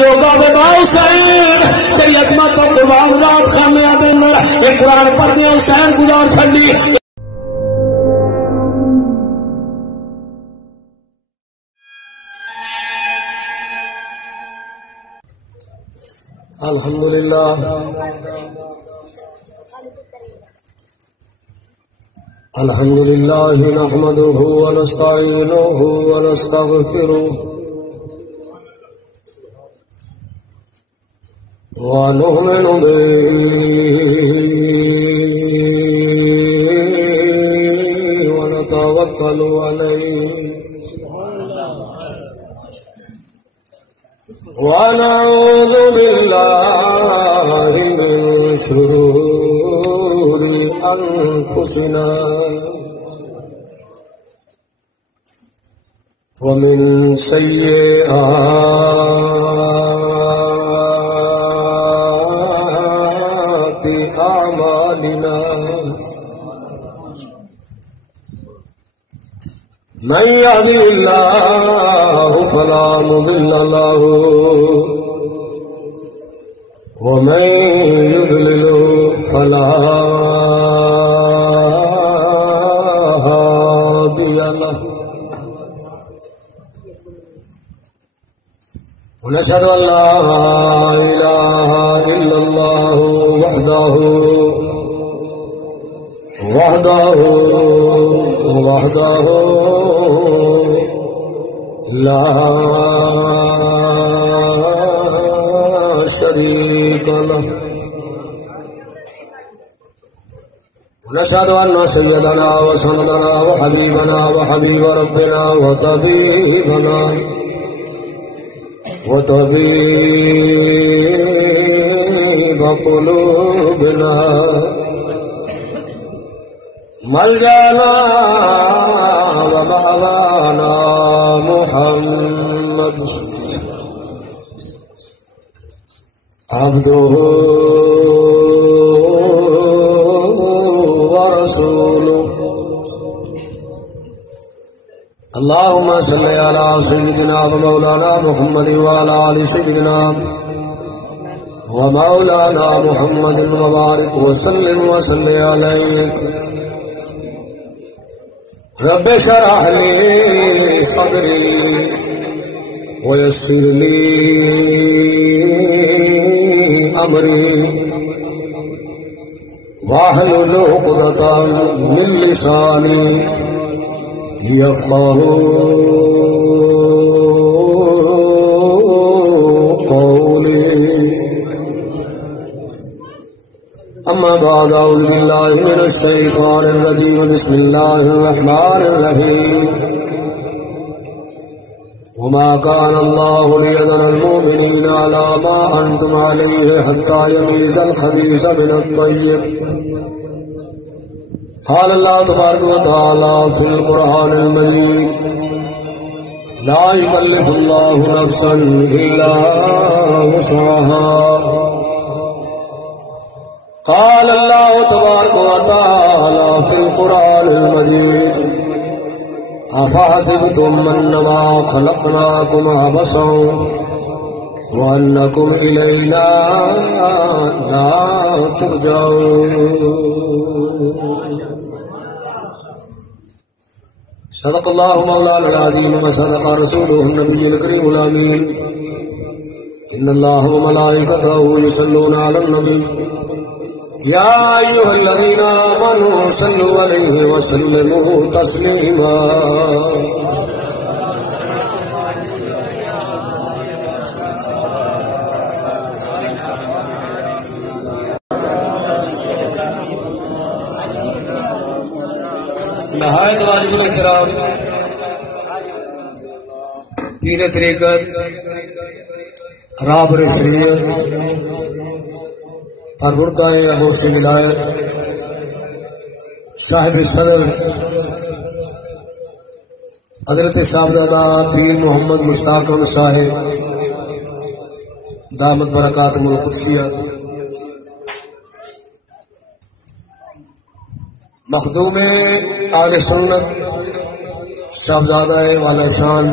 جوگا بنا حسین تیری عظمت تو قربان رات خانے دے اندر ایک قرآن پڑھنے حسین گزار چھڈی. الحمدللہ الحمدللہ نحمده ونستعینه ونستغفره ونؤمن به ونتوکل علیہ ونعوذ باللہ من شرور انفسنا ومن سیئات اعمالنا من يهده الله فلا مضل له ومن يضلل فلا هادي له ونشهد أن لا إله إلا الله وحده لا شريك له ونشهد أن سيدنا وسندنا وحبيبنا وحبيب ربنا وطبيبنا وطبيب قلوبنا ملجانا ومأوانا محمد عبده ورسوله. اللهم صل على سيدنا ومولانا محمد وعلى آل سيدنا ومولانا محمد وبارك وسلم عليك. رب اشرح لي صدري ويسر لي امري واحلل عقدة من لساني يفقهوا قولي. أما بعد أعوذ بالله من الشيطان الرجيم بسم الله الرحمن الرحيم. وما كان الله ليذر المؤمنين على ما أنتم عليه حتى يميز الخبيث من الطيب. قال الله تبارك وتعالى في القرآن المجيد لا يكلف الله نفسا إلا وسعها. قال الله تبارك وتعالى في القرآن المجيد أفحسبتم أنما خلقناكم عبثا وأنكم إلينا لا ترجعون. صدق الله مولانا العظيم وصدق رسوله النبي الكريم الأمين. إن الله وملائكته يصلون على النبي يا أيها الذين آمنوا صلوا عليه وسلموا تسليما. نہایت واجب الاحترام پیر طریقت رابر شریعت پروردہ غوث ولایت صاحب صدر حضرت صاحبزادہ پیر محمد مشتاق احمد صاحب دامت برکاتہم القدسیہ، مخدوم اہل سنت صاحبزادہ والا شان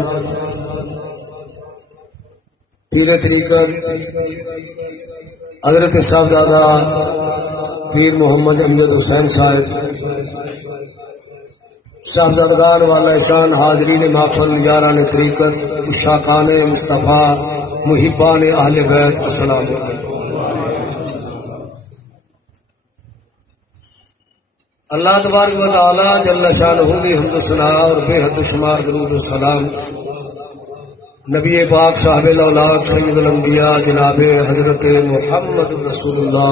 پیر طریقت حضرت صاحبزادہ پیر محمد امجد حسین صاحب، صاحبزادگان والا شان حاضرین محفل، یاران طریقت، عشاقان مصطفیٰ، محبان اہل بیت، السلام علیکم۔ اللہ تبارک و تعالی جل شانہ کی حمد و ثنا اور بے حد شمار درود و سلام نبی پاک صاحب الاولاد سید الانبیاء جناب حضرت محمد رسول اللہ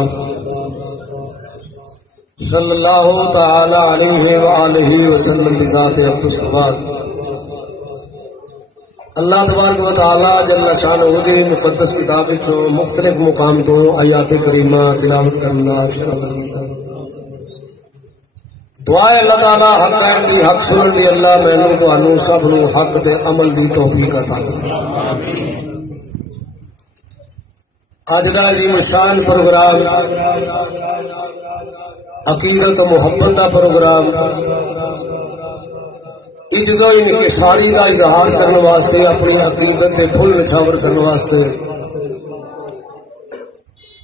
صلی اللہ تعالی علیہ وآلہ وسلم بذات اقدس بعد۔ اللہ تبارک و تعالی جل شانہ دی مقدس کتاب وچوں مختلف مقام تو آیات کریمہ تلاوت کرنا حاصل کیتا۔ دعا اللہ تعالی حق قائم دی، حق سنن دی، اللہ مینوں تانوں سب نوں حق تے عمل دی توفیق عطا کرے۔ اج دا عظیم شان پروگرام عقیدت و محبت دا پروگرام عجز و انکساری دا اظہار کرنے واسطے، اپنی عقیدت دے پھل نچھاور کرنے واسطے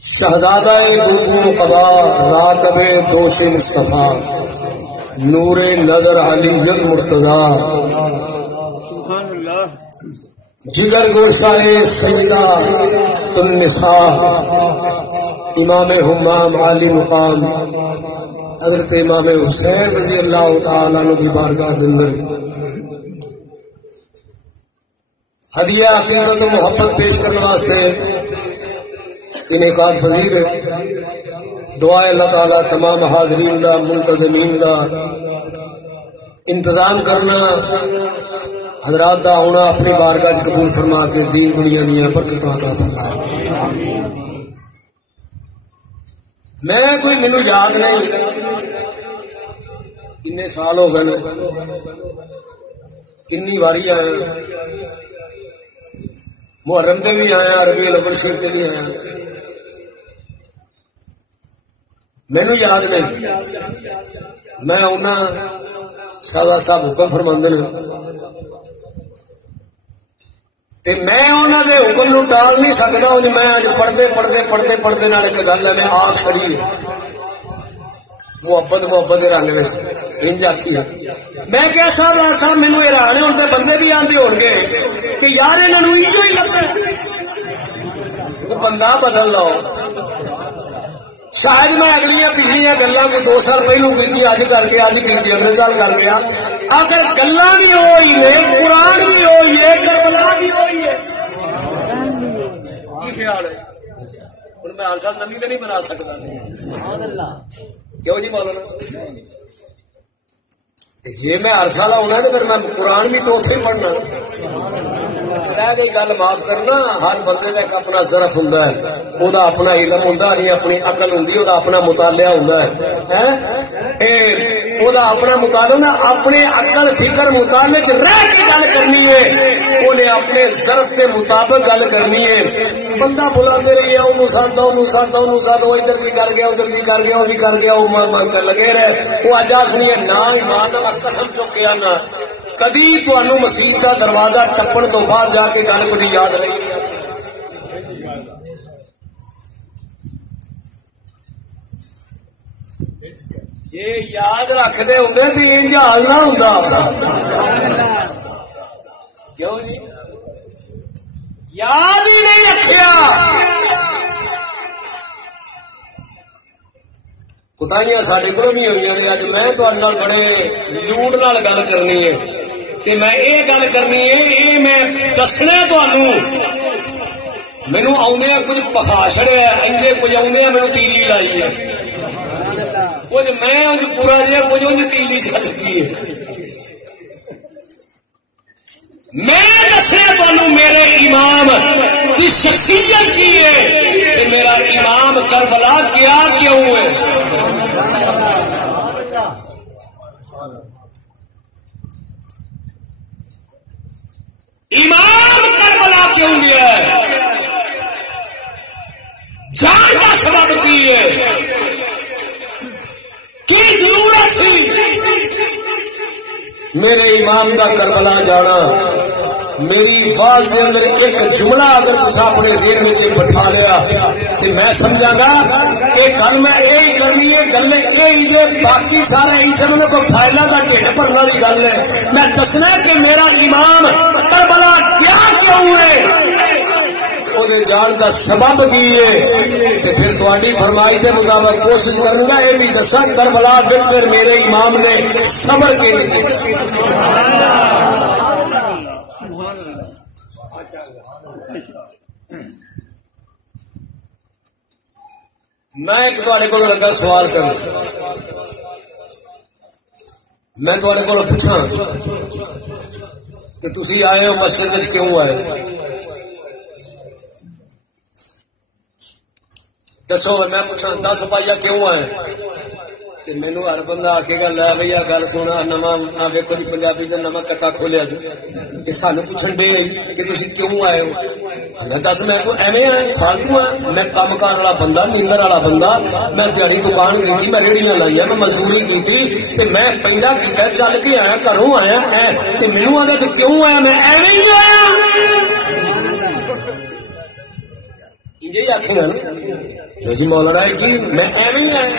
شہزادہ گوگو قبا راکب دوش مصطفیٰ نور نظر علی المرتضی جگر گوشہ سیدہ النساء امام حمام عالی مقام حضرت امام حسین رضی اللہ تعالیٰ عنہ کی بارگاہ اندر ہدیہ عقیدت و محبت پیش کرنے واسطے انعقاد پذیر ہے۔ دعا اللہ تعالی تمام حاضرین دا، منتظمین دا انتظام کرنا، حضرات دا آنا اپنی بارگاہ قبول فرما کے دین دنیا دیا برکتاں عطا فرمائے۔ میں کوئی مینوں یاد نہیں کنے سال ہو گئے، کنی واری آیا، محرم تے بھی آیا، ربیع الاول شریف تے بھی آیا، مینوں یاد نہیں۔ میں انہاں سادہ صاحب حکم فرماندے نے تے میں انہاں دے حکم نوں ٹال نہیں سکدا۔ میں اج پڑھدے نال ایک گل ہے، میں آ کھڑی ہے محبت دے رنگ وچ انج آکھی ہے۔ میں کیا صاحب مینوں حیران ہوندے بندے بھی آندے ہون گے کہ یار انہاں نوں ایجو ہی لگدا وہ بندہ بدل لو۔ شاید میں اگلیاں پچھلیاں گلاں کو 2 سال پہلو کی اج کر کے اج کی اگلے سال کر گیا۔ اگر گلاں بھی ہوئی ہے، قرآن بھی ہوئی ہے، کربلا بھی ہوئی ہے، کی خیال ہے؟ ہن میں ہر سال نبی تو نہیں بنا سکتا، کیوں جی مولانا؟ جی میں ہر سال آنا تو پھر میں قرآن بھی تو اتنے ہی پڑھنا۔ رہ گئی گل معاف کرنا، ہر بندے کا ایک اپنا ظرف ہوں، وہ اپنا علم ہوں، اپنی عقل ہوں، وہ اپنا مطالعہ ہوں، وہ اپنا مطالعہ اپنے عقل فکر مطابق رہ کے گل کرنی ہے، انہیں اپنے ظرف کے مطابق گل کرنی ہے۔ بندہ بلاتے رہیے انہوں ساتھ وہ ادھر کی کر گیا ادھر کی کر گیا وہ بھی کر گیا، وہ لگے رہے وہ اج سنیے نہ ایمان قسم چکیا نہ کدی تمہیں مسیح کا دروازہ ٹپن تو بعد جا کے گل کدی یاد رہی۔ یہ یاد رکھتے ہوں بھی انج حال نہ ہوں، کیوں جی یاد ہی نہیں رکھیا۔ کتائیاں سارے کو نہیں ہوئی نے۔ اج میں بڑے جھوٹ نال گل کرنی ہے، میں یہ گل کرنی ہے، یہ میں دسنا تمہوں مینو آدھے کچھ پخا چڑیا، انجے کچھ آدھے مینو تیلی لائی ہے، کچھ میں پورا جہا کچھ انج تیلی چلتی ہے۔ میں دسیا تمہوں میرے امام کی شخصیت کی ہے، میرا امام کربلا کیا کیوں ہے۔ امام کربلا کیوں گیا ہے، جان کا سبب کی ہے، کی ضرورت تھی میرے امام کا کربلا جانا۔ میری آواز کے اندر ایک جملہ اگر تصا اپنے ذہن میں بٹھا لیا تو میں سمجھا گا کہ گل میں یہی کرنی ہے، گل یہی جو باقی سارے انسان کو فائلہ کا ڈھڈ بھرنے والی گل ہے. میں دسنا کہ میرا امام کربلا کیا کیوں ہے، جان کا سبب کی ہے، پھر تھوڑی فرمائی کے مطابق کوشش کروں گا یہ بھی دسا کربلا پھر میرے امام نے صبر کے لیے. میں ایک تھوڑے کو لگا سوال کروں، میں تھوڑے کو پوچھا کہ تسی آئے ہو مسجد میں کیوں آئے؟ دسو. میں پوچھا 10 روپیہ کیوں آئے؟ کہ مینو ہر بندہ آ کے گل ہے بھائی گل سونا نواں ویکو جی پنجابی کا نواں کٹا کھولیا جی یہ سانو پوچھن دے کہ تسی کیوں آئے ہو. میں دس میں ایویں آئے فالتو آئے؟ میں کام کار والا بندہ، نیندر والا بندہ، میں دیہڑی دکان گئی تھی، میں ریڑیاں لائی میں مزدوری کی تھی، میں پہلا کیتا چل کے آیا گھروں آیا تو مینو آ گیا کیوں آیا؟ میں ایویں ہی آیا جی آخی نا جی مولانا کی میں ایویں ہی آیا.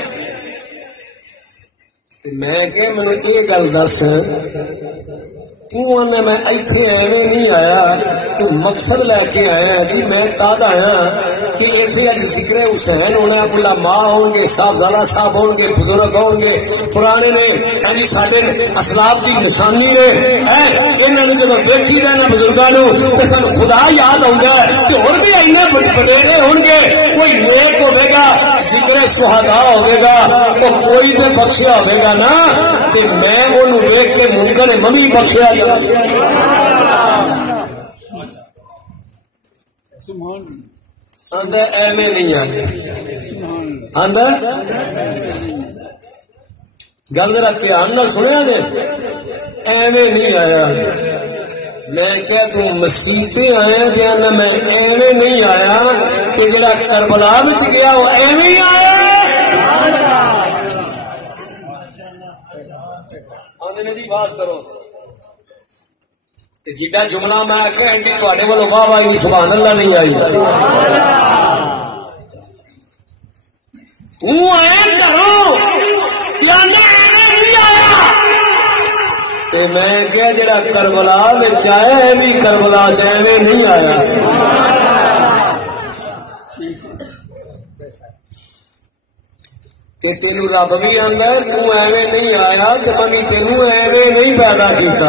میں کہ مینو یہ گل دس میں ایتھے ایویں نہیں آیا، تو مقصد لے کے آیا جی. میں تد آیا کہ ایتھے اج ذکر حسین ہونا، علماء ہون گے، صاحبزادہ صاحب ہون گے، بزرگ ہون گے، پرانے نے جی سارے اسلاف کی نشانی نے. انہوں نے جب دیکھی جانا بزرگوں تو سن خدا یاد آتا ہے کہ اور بھی اینے وڈیرے ہون گے. کوئی نیک ہوے گا، ذکر شہداء ہوے گا، تو کوئی تو بخشیا ہوے گا نا. کہ میں انہوں دیکھ کے منکر ممی بخشیا آدھا ایویں نہیں آتے آدھا گل رکھ کے آنا سنیا نے ایویں نہیں آیا. میں کیا تم مسیطے آیا گیا نا، میں ایویں نہیں آیا کہ جڑا کربلا وچ گیا وہ ایویں ہی آیا. آدھے دی بات کرو جا جملہ میں آخیا اینڈی تھوڑے والوں واہ واہ سبحان اللہ نہیں آئی. میں کیا جڑا کربلا آیا بھی کربلا چاہے نہیں آیا. کہ تینوں رب بھی آندا ہے تو ایویں نہیں آیا کہ منی تینوں ایویں نہیں پیدا کیتا.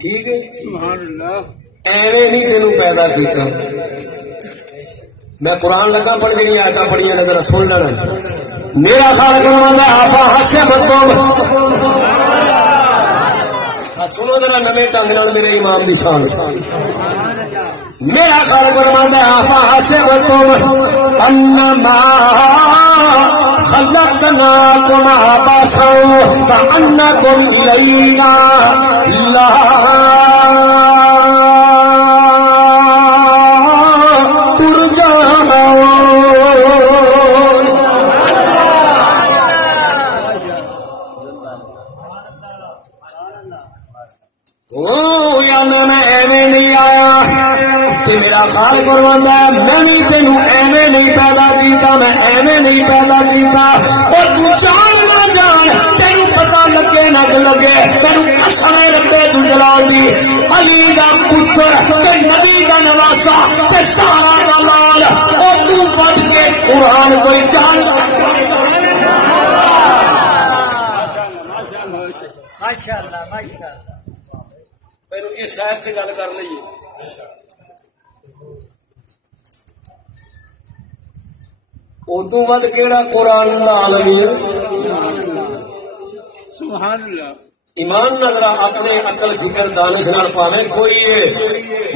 ٹھیک ہے ایویں نہیں تینوں پیدا کیتا. میں قرآن لگا پڑھ کے نہیں آتا پڑھی نظر سن لینا. میرا خالق فرماتا ہے آفا ہاسے بتو سنو ذرا نویں ڈنگ نال میرے امام دی شان. میرا خالق فرماتا ہے آفا ہاسے بتو انما خلقناکم عبثا وانکم الینا لا میرا خالق فرماتا ہے میں بھی تینوں ایویں نہیں پیدا کیتا، میں ایویں نہیں پیدا کیتا. اور تو جان نہ جان تینوں پتہ لگے نہ لگے تینوں قسم ربے جلال دی علی دا پتر تے نبی دا نواسا تے سارا دا لال اور تو بد کے قرآن کوئی جان. ماشاءاللہ ماشاءاللہ. پہلو اس آیت سے گل کر لئیے. ادو ود کیڑا قرآن دا عالم ہے. سبحان اللہ. ایمان نظر اپنے عقل فکر دانش نال پاوے کوئی ہے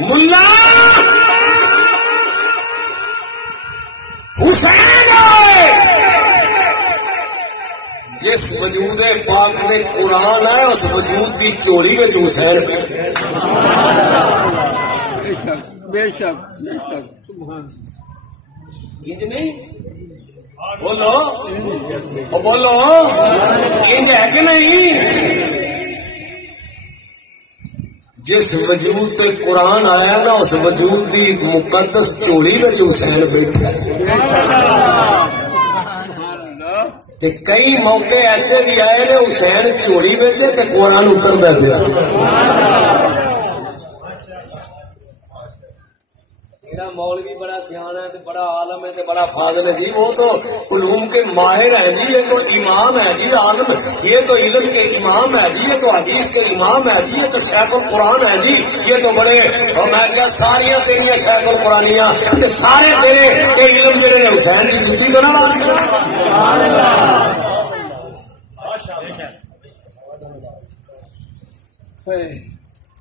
ملا حسین جس وجود پاک دے قرآن ہے اس وجود کی چوری میں حسین بے شک بے شک. سبحان نہیں بولو بولو انج ہے کہ نہیں. جس وجود تے قرآن آیا نا اس وجود دی مقدس چوڑی میں حسین بیٹھا تے کئی موقع ایسے بھی آئے نے حسین چوڑی میں تے قرآن اتر دے گیا میرا مولوی بڑا سیاح ہے بڑا عالم ہے بڑا فاضل ہے جی وہ تو علوم کے ماہر ہے جی یہ تو امام ہے جی عالم یہ تو علم کے امام ہے جی یہ تو حدیث کے امام ہے جی یہ تو شیخ القرآن ہے جی یہ تو بڑے اور میں کیا ساری تیری شیخ القرآنیاں سارے تیرے علم جڑے نے حسین کی جتی کرنا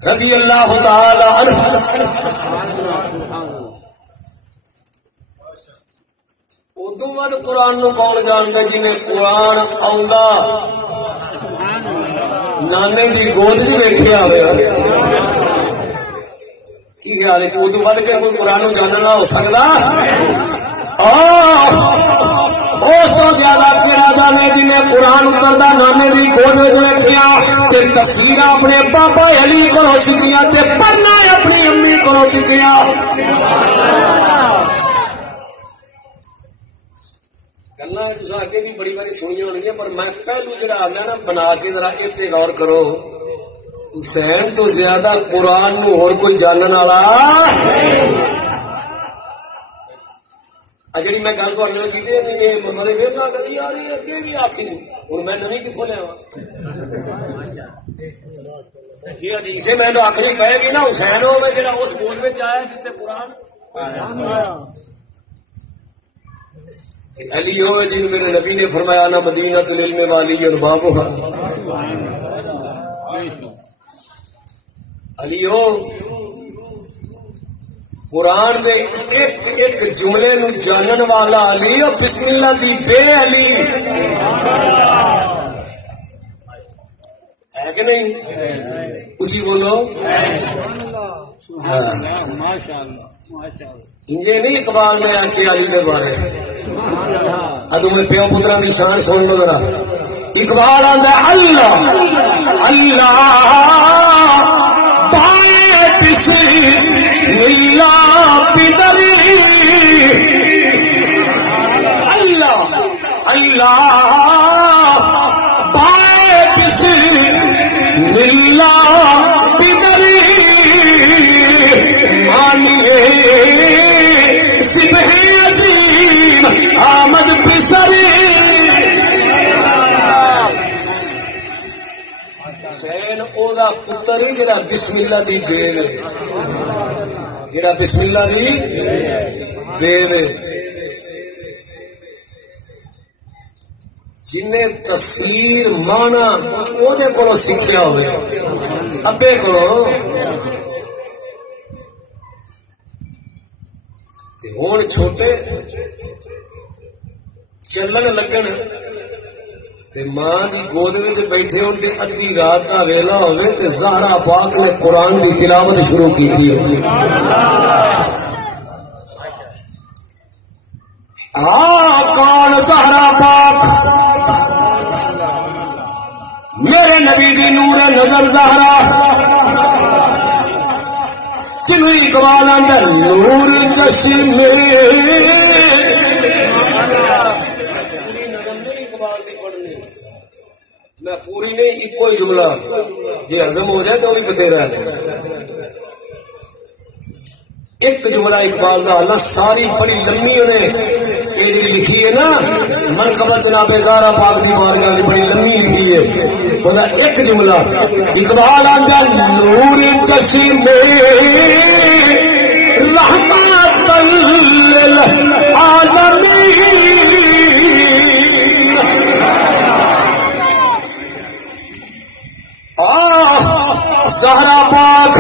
رضی اللہ تعالی عنہ ادو ود قرآن نو کون جانتا جنہیں قرآن آؤندا نانے دی گود چ بیٹھیا ہوا کی خیال ہے ادو ود کے کوئی قرآن نو جاننا ہو سکتا اس تو زیادہ کہڑا جانے جنہیں قرآن اتردا نانے دی گود بیٹھیا تے تفسیر اپنے پاپا علی کو سیکھیا تے پڑھنا اپنی امی کو سیکھیا گلا اگے بھی بڑی باری سنی ہونگی پر میں پہلو جڑا آنا نا بنا کے ذرا اتنے غور کرو حسین تو زیادہ قرآن نو اور کوئی جانن والا جی میں گل کرنے کی مطلب پھر نہ گلی آ رہی ہے اگے بھی آخری اور میں نہیں کتوں لیا یہ حدیث میں تو آخری پہ گی نا حسین ہو جا اس بول میں آیا جتنے قرآن علی ہو جن میرے نبی نے فرمایا نا مدینہ العلم والی اور بابو علی ہو قرآن دے ایک ایک جملے نو جانن والا علی اور بسم اللہ دی بے علی ہے کہ نہیں اچھی بولو انجے نہیں اقبال نے آخی علی کے بارے تمہیں پیو پترا کی شان سن لو ذرا اقبال آتا اللہ اللہ پائے پسی نیلا پدری اللہ اللہ پائے پسی نیلا پدری مانیے صبح عظیم آمد پسری حسین او دا پتر ہی جڑا بسم اللہ دی دیر جڑا بسم اللہ دی دیر جنہیں تفسیر مانا او دے کولو سیکھیا ہوئے ابے کولو ہون چھوٹے چلن لگن ماں کی گود میں بیٹھے ہو ادھی رات کا ویلا ہوئے زہرا پاک نے قرآن کی تلاوت شروع کی تھی کون زہرا پاک میرے نبی دی نور نظر زہرا جنوی اقبال اندر نور چشمے میں پوری نہیں ایک کوئی جملہ یہ ہضم ہو جائے تو بھی بتیرا ہے ایک جملہ اقبال دا اللہ ساری بڑی لمبی انہیں یہ لکھی ہے نا مرکبہ جناب زہرا پاک دی بارگاہ کی بڑی لمبی لکھی ہے بولا ایک جملہ اقبال آندا نور چشمے رحمت للعالمین زہرا پاک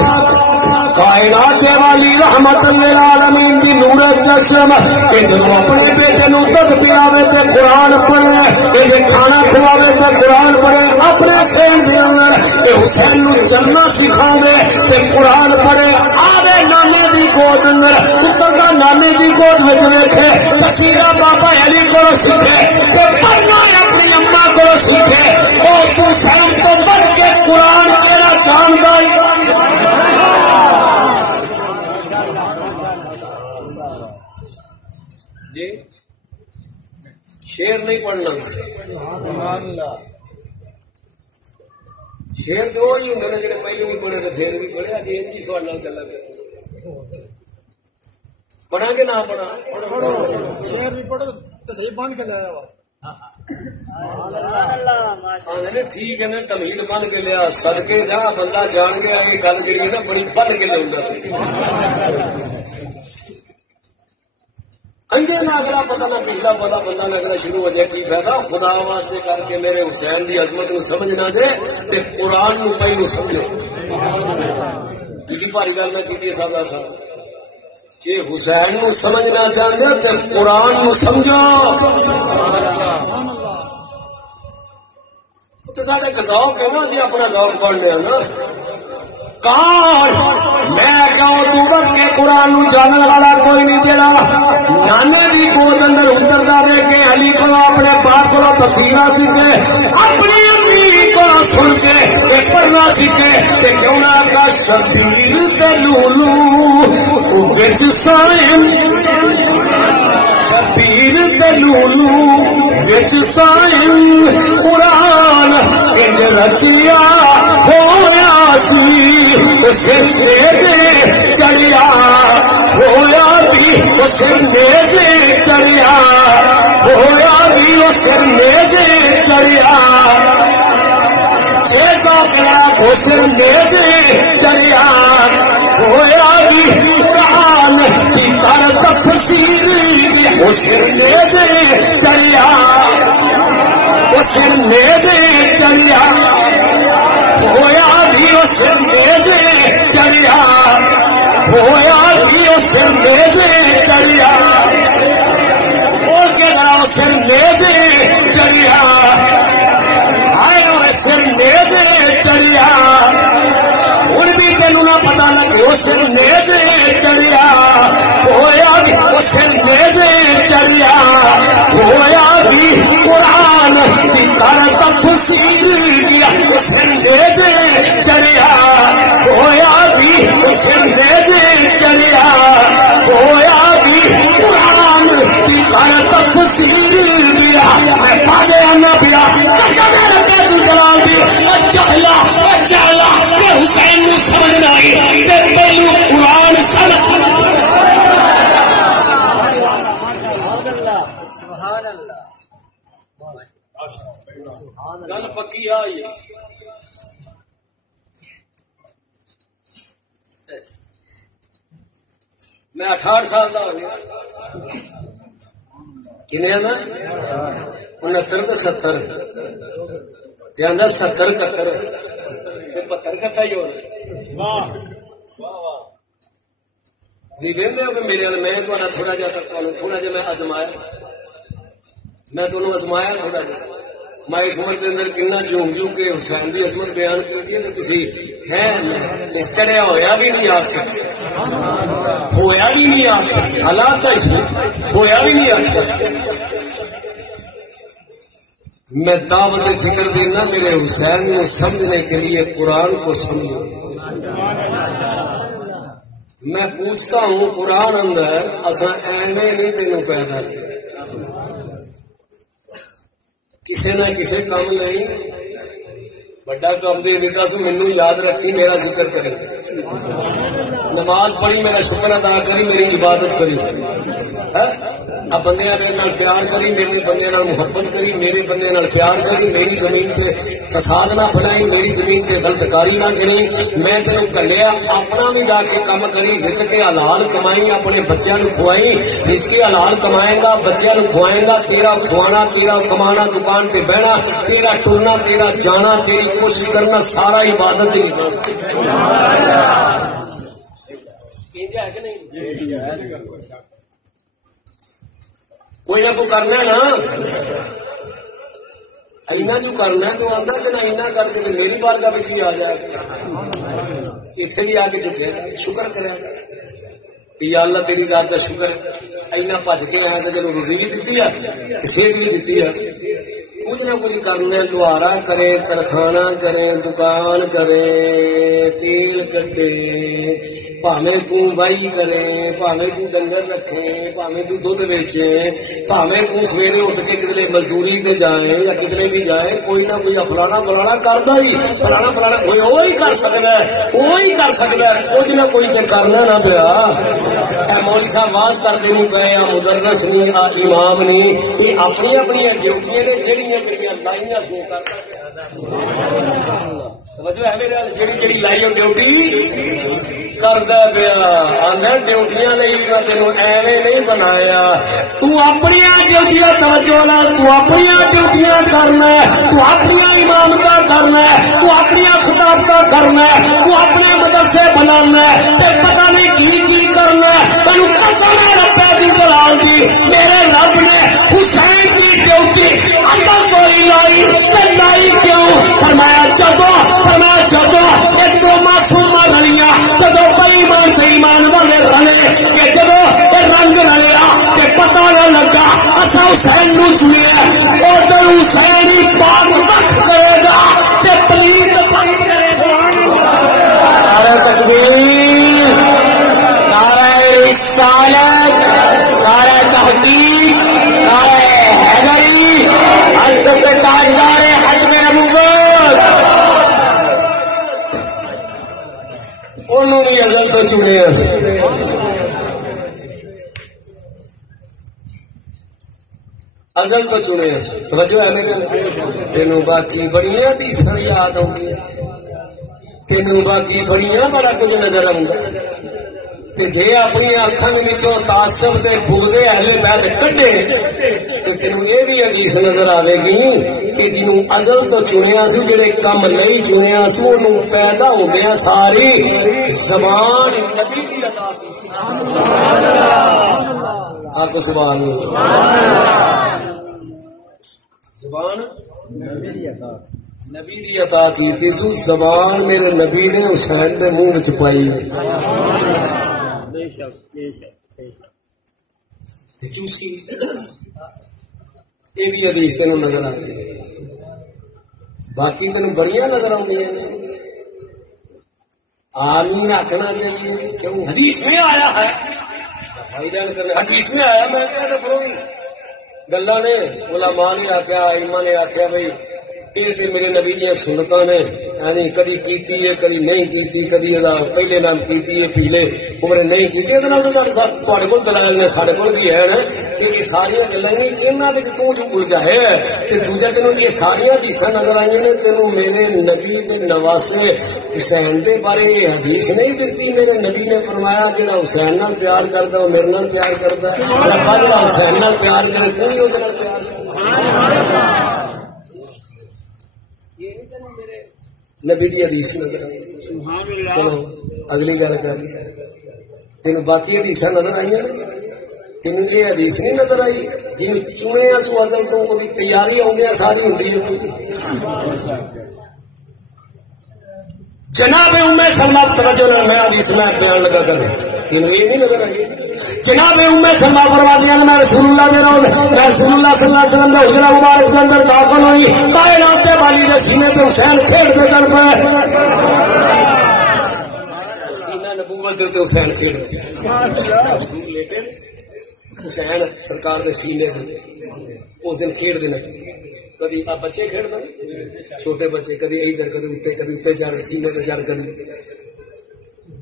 کائنات والی رحمت للعالمین دی نور چشم کہ جب اپنے بیٹے نو تک پیاوے تے قرآن پڑھے یہ کھانا کھواوے تے قرآن پڑھے اپنے سین دے اندر اے حسین نو چلنا سکھاوے تے قرآن پڑھے آوے نانے دی گود اندر اتردا نانے دی گود وچ ویکھے تفسیراں بابا علی کو سیکھے تے پڑھنا اپنی اماں کو سیکھے او حسین تو بڑھ کے قرآن کیڑا جاندا جی شیر نہیں پڑھنا شیر تو وہی ہوں جی پہلے بھی پڑھے تو پھر بھی پڑھے اج جی سوال گلا پڑھا کہ نہ پڑھا شیر بھی پڑھو تو صحیح بن کے لایا وا ٹھیک ہے نا تمہید بن کے لیا صدقے جا بندہ جان گیا یہ گل جی نا بڑی بن کے لیا نہ اگلا پتا نہ پچھلا پتا بندہ لگنا شروع ہو جائے کی فائدہ خدا واسطے کر کے میرے حسین کی عظمت نو سمجھ نہ دے تے قرآن نو پہلو سمجھو کی بھاری گل میں کی سادہ صاحب جی حسین نو سمجھنا چاہتے تے قرآن نو سمجھو تو سارے ذوق ہے نا جی اپنا ذوق پڑھنے نا میں دور کے قرآن جاننے والا کوئی نہیں جڑا نانے کی گود اندر اترتا رہے کے علی کو اپنے باپ کو تفسیر سیکھے اپنی امی کو سن کے پڑھنا سیکھے کیوں نہ کا شبیر کے لولو بچ سائن شبیر کے لولو بچ سائن قرآن انج رچیا ہویا سی سر چڑیا ہویا بھی سر میزے چڑیا ہویا بھی سر میزے چڑیا چھ سو کلا سر میزے چڑیا ہویا بھی قرآن کی کر تفسیر سر میزے چڑیا سر میزے چڑیا ہویا بھی سر میزے چڑیا ہویا بھی سر میزے چڑیا بول کے ذرا سر میزے چڑیا آئے سر میزے چڑیا ہوں بھی تینوں نہ پتا لگے وہ سر میزے چڑیا ہویا بھی وہ سر میزے چڑیا ہویا بھی قرآن کی کر تفسیر دیا سر میزے چڑیا ہویا بھی سر میزے چڑیا ہویا بھی قرآن کی کر تفسیر دیا میں پاگے آنا پیا جلال دی چہلا چہلا حسین نے سمجھنا پہلو قرآن سمجھ گل پکی آئی میں 18 سال کا ہو گیا کنیا نا 69 70 70 71 72 کتا ہی ہونا جی میرے میں تھوڑا جا تھوڑا جا میں ازمایا میں دونوں ازمایا تھوڑا جا میں اس عمر کے اندر کنا جھوم جھوم کے حسین کی عظمت بیان کی ہے تو تھی ہے چڑھیا ہویا بھی نہیں آ سکتے ہویا بھی نہیں آ سکتے حالات کا اس ہویا بھی نہیں آ سکتے میں دعوت فکر دینا میرے حسین کو سمجھنے کے لیے قرآن کو سمجھو میں پوچھتا ہوں قرآن اندر اصا ایویں نہیں تینوں پیدا کیا کسی نہ کسی کام نہیں بڑا کام دے دیتا سو مینو یاد رکھی میرا ذکر کرے نماز پڑھی میرا شکر ادا کری میری عبادت کری اب بندے پیار کری میرے بندے محبت کری میرے بندے پیار کری میری زمین پہ فساد نہ پھیلائی میری زمین پہ غلط کاری نہ کرے میں تینوں کلیا اپنا بھی جا کے کام کری رچ کے حلال کمائی اپنے بچوں کو کھوائی رچ کے حلال کمائے گا بچوں کو کھوائے گا تیرا کھوانا تیرا کمانا دکان پہ بہنا تیرا ٹرنا تیرا جانا تیری کوشش کرنا سارا عبادت سے کوئی نہ کوئی کرنا نا اینا جو کرنا تو آتا کہ نہ اینا کر کے میری بار کا بھی آ جائے گا اتنے بھی آ کے جٹے گا شکر کرے گا یا اللہ تیری ذات کا شکر اینا بج کے آیا تو چلو روزی بھی دیتی ہے صحت بھی دیتی ہے کچھ نہ کچھ کرنے دوارا کرے ترخانہ کرے دکان کرے تیل کٹے ਭਾਵੇਂ ਤੂੰ ਵਾਹੀ ਕਰੇ, ਭਾਵੇਂ ਤੂੰ ਡੰਗਰ ਰੱਖੇ, ਭਾਵੇਂ ਤੂੰ ਦੁੱਧ ਵੇਚੇ, ਭਾਵੇਂ ਤੂੰ ਸਵੇਰੇ ਉੱਠ ਕੇ ਕਿਧਰੇ ਮਜ਼ਦੂਰੀ ਤੇ ਜਾਏ ਜਾਂ ਕਿਧਰੇ ਵੀ ਜਾਏ, ਕੋਈ ਨਾ ਕੋਈ ਫਲਾਣਾ ਫਲਾਣਾ ਕਰਦਾ ਹੀ, ਫਲਾਣਾ ਫਲਾਣਾ ਉਹ ਹੀ ਕਰ ਸਕਦਾ, ਉਹ ਹੀ ਕਰ ਸਕਦਾ, ਕੁਝ ਨਾ ਕੋਈ ਤੇ ਕਰਨਾ ਨਾ ਪਿਆ। ਇਹ ਮੌਲੀ ਸਾਹਿਬ ਵਾਜ਼ ਕਰਦੇ ਨਹੀਂ پے, ਆ ਮੁਦਰਰਿਸ ਨਹੀਂ, ਆ ਇਮਾਮ نہیں, یہ اپنی اپنی ڈیوٹیاں نے جہاں لائیاں سو کرتا توجہ ہے میرے جیڑی جیڑی لائی ڈیوٹی کردا پیا آندا ڈیوٹیاں لئی میں تینوں ایویں نہیں بنایا تو اپنی ڈیوٹیاں توجہ نال تو اپنی ڈیوٹیاں کرنا تو اپنی امامتاں کرنا تو اپنی خطابتاں کرنا تو اپنے مدرسے بنانا تے پتہ نہیں کی کرنا تینوں قسم ہے رب جلال دی میرے رب نے حسین کی ڈیوٹی اندر تو لائی تے لائی کیوں فرمایا جدوں یہ دو معصوم رلیاں جدو بےایمان سے ایمان والے رلے کہ جدو یہ رنگ رلیا کہ پتہ نہ لگا اسا حسین نو چنیا ادھر حسین ہی پاک وقت کرے گا تے پلیت پاک کرے گا۔ نعرہ تکبیر، نعرہ رسالت، نعرہ تحقیق، نعرہ حیدری، حضرت تاجدار ختم نبوت، انہوں نے ازل تو چنے ازل تو چنے توجہ ہے میرے تینوں باقی بڑیاں حدیثاں یاد ہوں گی تینوں باقی بڑیاں بڑا کچھ نظر آؤں گا تے جے اپنی اکھاں دے وچوں تعصب تے بغض اہل بیت کڈے تے تینوں یہ بھی حدیث نظر آوے گی کہ جنوں ازل تو چنیا سی جڑے کم نہیں چنیا سی اونوں پیدا ہوندیاں ساری زبان نبی دی عطا کی سبحان اللہ آکو سبحان اللہ زبان نبی دی عطا کی سو زبان میرے نبی نے حسین دے منہ وچ پائی یہ بھی حدیث تینوں نظر آتی ہے باقی تینوں بڑیاں نظر آؤں آمین آخنا چاہیے کیوں حدیث میں آیا ہے حدیث میں آیا میں کہتا پروی گلا نے علماء نے آخیا ائمہ نے آخیا بھائی یہ تے میرے نبی دیا سنتاں نے یعنی کدی کیتی ہے کدی نہیں کیتی کدی پہلے نام کیتی ہے پچھلے عمر نہیں کیتی تھوڑے کول دلائل نے سارے کول بھی ہے کہ یہ ساری گلاں نہیں انہاں وچ تو جو الجھا ہے تے دوجا تینوں یہ ساری حدیثاں نظر آئیاں نے تینوں میرے نبی دے نواسے حسین دے بارے یہ حدیث نہیں دسی میرے نبی نے فرمایا جڑا حسین نال پیار کردا او میرے نال پیار کردا ہے ربا جڑا حسین نال پیار کرے تو ہی او نال پیار کردا نبی دی حدیث نظر آئی چلو اگلی گل کر تین باقی حدیث نظر آئی تین یہ حدیث نہیں نظر آئی جن چنے سو ادل تو وہ تیاری آدی ساری ہوتی ہے جناب ام سلمہ توجہ میں حدیث میں بیان لگا کر تین یہ نہیں نظر آئی جناب ام سلمہ فرماتی ہیں میں رسول اللہ دے روز میں رسول اللہ صلی اللہ علیہ وسلم دے حجرہ مبارک کے اندر داخل ہوئی کائنات دے والی دے سینے تے حسین کھیڈ دے چل پئے سینہ نبوت دے حسین کھیڈ دے حسین سرکار دے سینے تے اس دن کھیڈ دے لگے کدی آ بچے کھیڈ دے چھوٹے بچے کدی ادھر کدی اوتے چڑھ سینے تے چڑھ کدی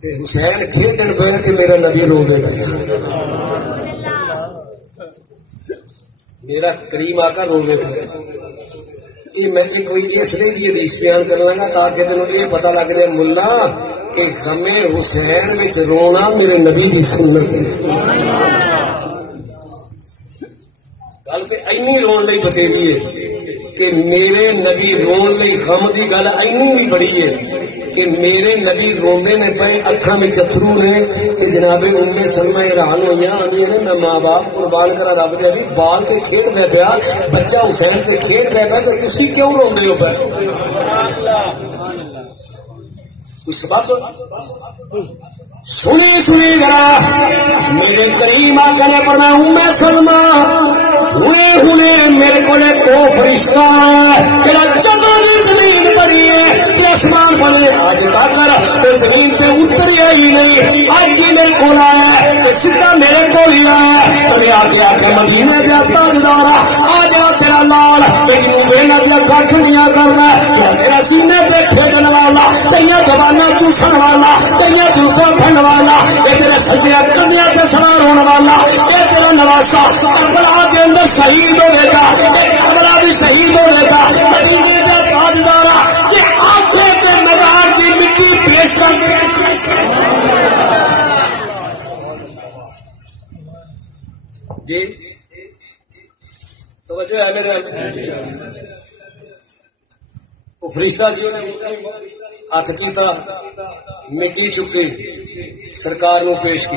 حسین کھیلن پہ کہ میرا نبی رو دے پہ میرا کریم آقا رو دے پہ یہ میں کوئی اس لیے کی حدیث بیان کرنا گا تاکہ تینوں یہ پتہ لگ جائے ملا کہ غم حسین وچ رونا میرے نبی دی سنت ہے گل تے اینی رون لئی بتیری ہے کہ میرے نبی رون لئی غم دی گل اینی بھی بڑی ہے کہ میرے نبی روندے نے پے اکھاں میں چترو نے کہ جناب ام سلمہ حیران ہوئیاں آندی نے میں ماں باپ قربان کرا رب دے ابھی بال کے کھیڈ دے پیا بچہ حسین کے کھیڈ دے پیا تے تسی کیوں روندے ہو پے کوئی سبب سنی ذرا میرے کریم آقا نے فرمایا ام سلمہ ہنے میرے کولے کو فرشتہ ہے کہ جدوں زمین بڑی ہے آسمان بنے اج تک زمین پہ اتریا ہی نہیں اج ہی میرے کو آیا سیدھا میرے کو ہی آیا تمہیں آگے آ کے مدینے پہ تاجدار آ جا تیرا لال جنوب پہ ٹھنڈیاں کرنا تیرا سینے پہ کھیلن والا تیرا جوانا چوسن والا تیرا زلفوں پھن والا یہ تیرے سجیا کمیاں پہ سوار ہونے والا یہ تیرا نواسا کربلا کے اندر شہید ہوئے گا کربلا بھی شہید ہوئے گا مدینے کا تاجدار کہ آنکھیں کے مزار کی مٹی پیش کر جی توجہ ہے میرے وہ فرشتہ سی ہاتھ کیتا مٹی چکی سرکار نو پیش کی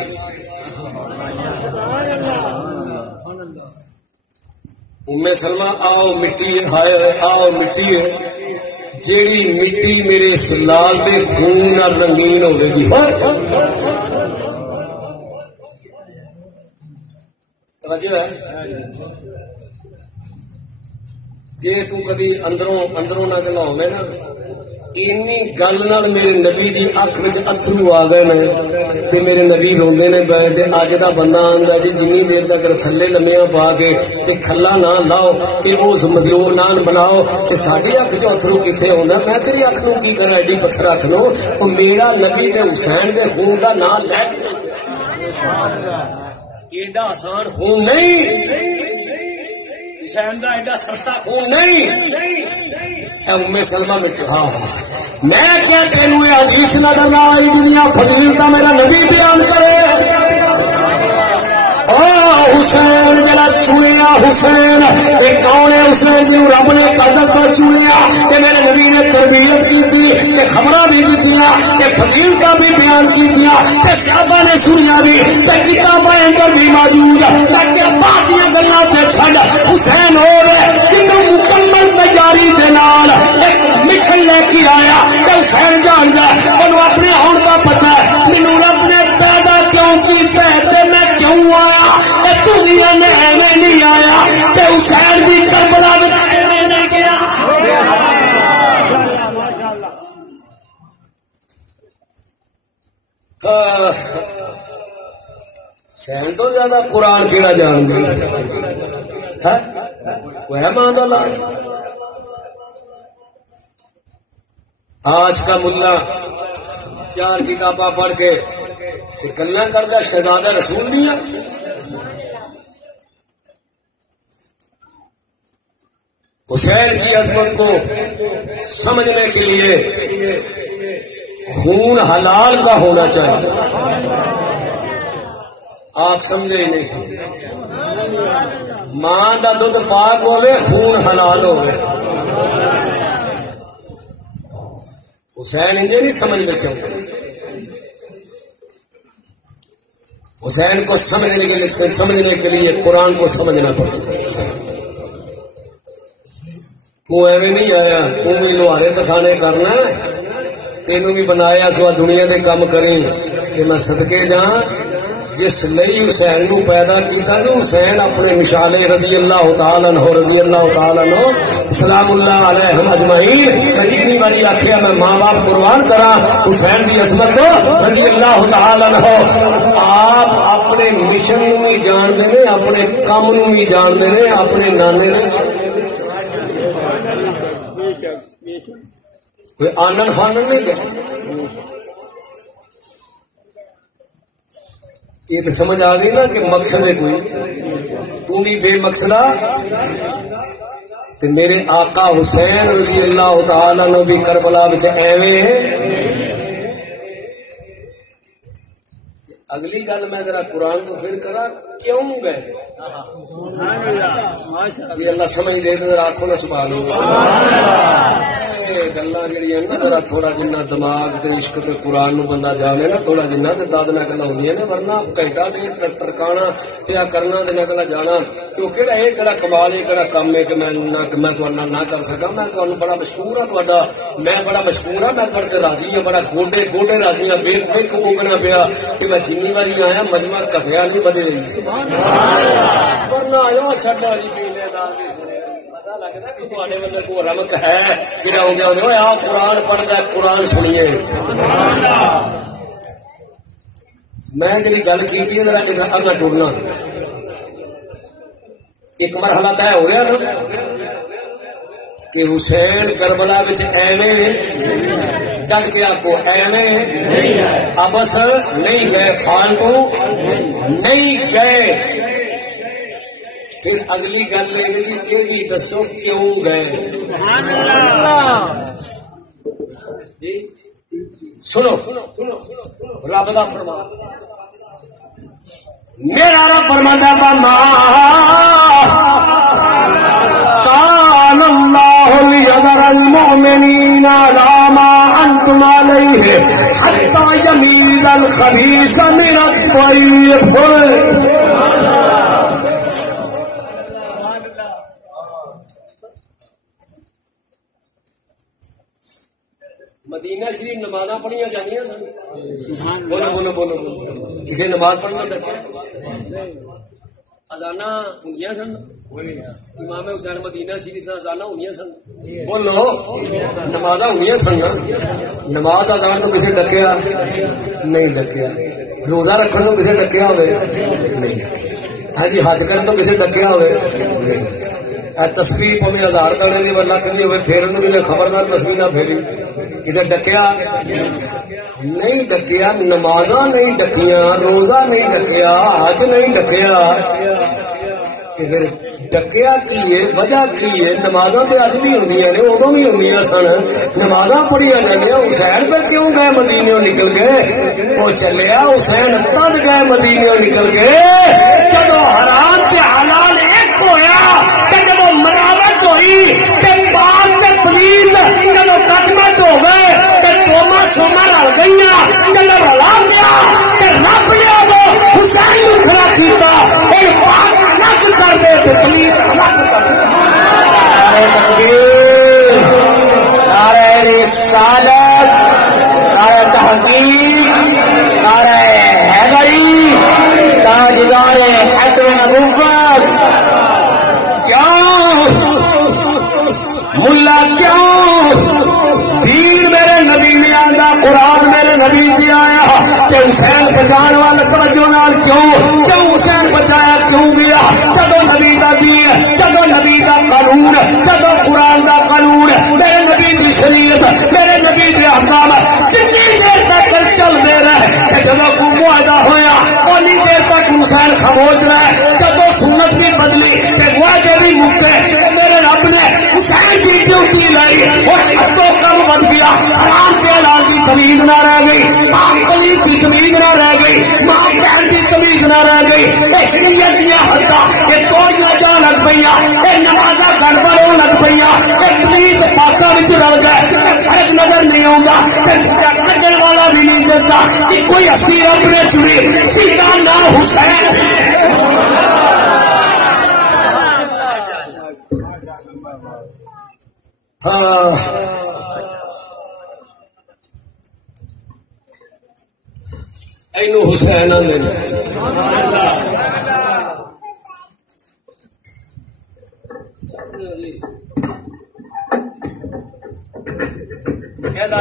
ام سلمہ آؤ مٹی ہے آؤ مٹی ہے جیڑی مٹی میرے سلال دے خون نال رنگین ہوے گی توجہ ہے جے تو کدی اندروں نہ گلا ہوے نا اینی گل نال میرے نبی دی اکھ وچ اتھرو آ گئے نے تے میرے نبی روندے نے بیٹھ کے اج دا بندہ آندا جی جنی دیر تک تھلے لمیاں پا کے تے کھلا نہ لاؤ تے اس مظلوم نال بناؤ تے ساڈی اکھ چ اتھرو کتے ہوندا میں تیری اکھ نو کی کراں ایڈی پتھر رکھ لو او میرا نبی تے حسین دے خون دا نام لے ایڈا آسان خون نہیں حسین دا ایڈا سستا خون نہیں ام سلمہ میں کہا میں کیا تینوں یہ حدیث نظر نہ آئی دنیا فضیل کا میرا نبی بیان کرے حسین جڑا چنیا حسین یہ کون ہے حسین جنوں رب نے قدر تو چنیا کہ میرے نبی نے تربیت کی تھی کہ خبراں بھی دتیاں کہ فضیل کا بھی بیان کی دیا کہ صحابہ نے سنیا بھی کہ کتاباں اندر بھی موجود تاکہ باقی گلاں پہ چھڈ حسین ہو گئے کہ مکمل تیاری دے نال ایک مشن لے کے آیا کہ حسین جاندا اونوں اپنے ہون دا پتہ ہے مینوں رب نے پیدا کیوں کیتا ہے تے میں کیوں آیا دنیا میں ایویں نہیں آیا کہ حسین بھی کربلا میں ایویں نہیں گیا حسین تو زیادہ قرآن کیڑا جان گئی ہے وہ ہے ماں دا لال آج کا ملا 4 کتاباں پڑھ کے گلیاں کرتا شہزادہ رسول دیا حسین کی عظمت کو سمجھنے کے لیے خون حلال کا ہونا چاہیے آپ سمجھے نہیں ماں کا دودھ پاک ہوئے خون حلال ہوئے حسین انہیں نہیں سمجھنا چاہتے حسین کو سمجھنے کے لیے قرآن کو سمجھنا پڑتا تو ایویں نہیں آیا تو بھی لوہارے تکھانے کرنا تینوں بھی بنایا سوا دنیا دے کام کرے کہ میں صدقے جاں جس لئی حسین نو پیدا کیتا جو حسین اپنے مشالے رضی اللہ تعالی عنہ سلام اللہ علیہ اجمعین میں جتنی باری آخیا میں ماں باپ قربان کرا حسین کی عظمت رضی اللہ تعالی عنہ آپ اپنے مشن نو بھی جانتے ہیں اپنے کام نو بھی جانتے ہیں اپنے نانے نے کوئی آنن فانن نہیں دے یہ تو سمجھ آ گئی نا کہ مقصد ہے کوئی تو بھی بے مقصدہ کہ میرے آقا حسین رضی اللہ تعالی عنہ بھی کربلا وچ ایویں اگلی گل میں ذرا قرآن کو پھر کرا کیوں گئے جی اللہ سمجھ دے ذرا آنکھوں نے سبحان اللہ گلا جہاں نا ذرا تھوڑا جنہ دماغ کے عشق کے قرآن نو بندہ جانے نا تھوڑا جنہ داد نہ گلا ہوندیاں نے ورنہ گھنٹہ ڈیڑھ ٹرکانا تے کرنا تے نہ گلا جانا تو کہڑا یہ کہڑا کمال ہے کہڑا کم ہے کہ میں تہاڈے نہ کر سکا میں تہاڈوں بڑا مشکور ہاں تہاڈا میں بڑا مشکور ہاں میں تہاڈے تے راضی ہاں بڑا گوڈے گوڈے راضی ہاں بے کوکنا پیا کہ میں جنی باری آیا مجمع کٹیا نہیں بدے ورنہ آیا چھڈ والی پیلے دار دی پتہ لگ تھوڑے بندے کو رمک ہے جہاں آدھے آدھے آ قرآن پڑھتا ہے قرآن سنیے. میں جی گل کی اگا ٹورنا ایک مرحلہ طے ہو گیا نا کہ حسین کربلا ایویں ڈٹ کے آپ کو ایویں ابس نہیں گئے فالتو نہیں گئے. پھر اگلی گل یہ بھی دسو کیوں گئے. سنو رب دا فرمان میرا رب فرماتا تھا ما قال اللہ لیذر المؤمنین علی ما انتم علیہ حتی یمیز الخبیث من الطیب. مدینہ شریف نماز پڑھیا جانیا سن. بولو بولو بولو کسی نماز پڑھنا ڈکیا ادانا ہوں سن. امام حسین مدینہ شریف ادانا ہوں سن. بولو نماز ہوں سن. نماز ادان تو کسی ڈکیا نہیں ڈکیا. روزہ رکھنے تو کسی ڈکیا ہوئے نہیں ڈکیا. ہاں جی حج کرنے تو کسی ڈکیا ہوئے نہیں ڈکیا. تصویر پویں 1000 کرنے کی لکھ نہیں ہوئے پھر کسی خبردار تصویر نہ پھیری کسی ڈکیا نہیں ڈکیا. نمازاں نہیں ڈکیاں روزہ نہیں ڈکیا حج نہیں ڈکیا. پھر ڈکیا کی ہے وجہ کی ہے. نمازاں تو اج بھی ہوندیاں نے ادو بھی ہوندیاں سن. نمازاں پڑھیا جاندیاں. حسین پہ کیوں گئے مدینوں نکل گئے وہ چلیا حسین تد گئے مدینوں نکل گئے جدو حرام سے حلال ایک ہویا جدو مراوت ہوئی بات پلیز جدو کٹمٹ ہو گئے توما سوما رل گئی جب رلا پیا رب لیا وہ حسین کھڑا کیتا اور پاک الگ کر دے پلیز الگ کر دے. نعرہ رسالت نعرہ تحقیق نعرہ حیدری تاجدار حیدر نبوت. ملا کیوں دین میرے نبی نے آندا قرآن میرے نبی نے آیا کہ حسین بچان والا توجہ نال کیوں حسین بچایا کیوں گیا. جدو نبی دا دین جدو نبی دا قانون جدو قرآن دا قانون میرے نبی دی شریعت میرے نبی دے احکام جتنی دیر تک چلتے رہے جدو کو معاہدہ ہویا اونی دیر تک حسین خاموش رہے. جدو سنت بھی بدلی معاہدے بھی مکے میرے رب نے حسین کی ڈیوٹی لائی اور اتو کم بن گیا. حرام کے حلال کی تمیز نہ رہ گئی. ماں پلیت کی تمیز نہ رہ گئی. ماں بہن کی تمیز نہ رہ گئی. شریعت دیا حقا یہ توڑیاں جا لگ پہ نمازا گڑبڑ ہو لگ پہ پلیت پاکا رل گئے. فرق نظر نہیں آتا کٹن والا بھی نہیں دستا کہ کوئی ہستی رب نے چنی جیتا نہ حسین. اینو حسین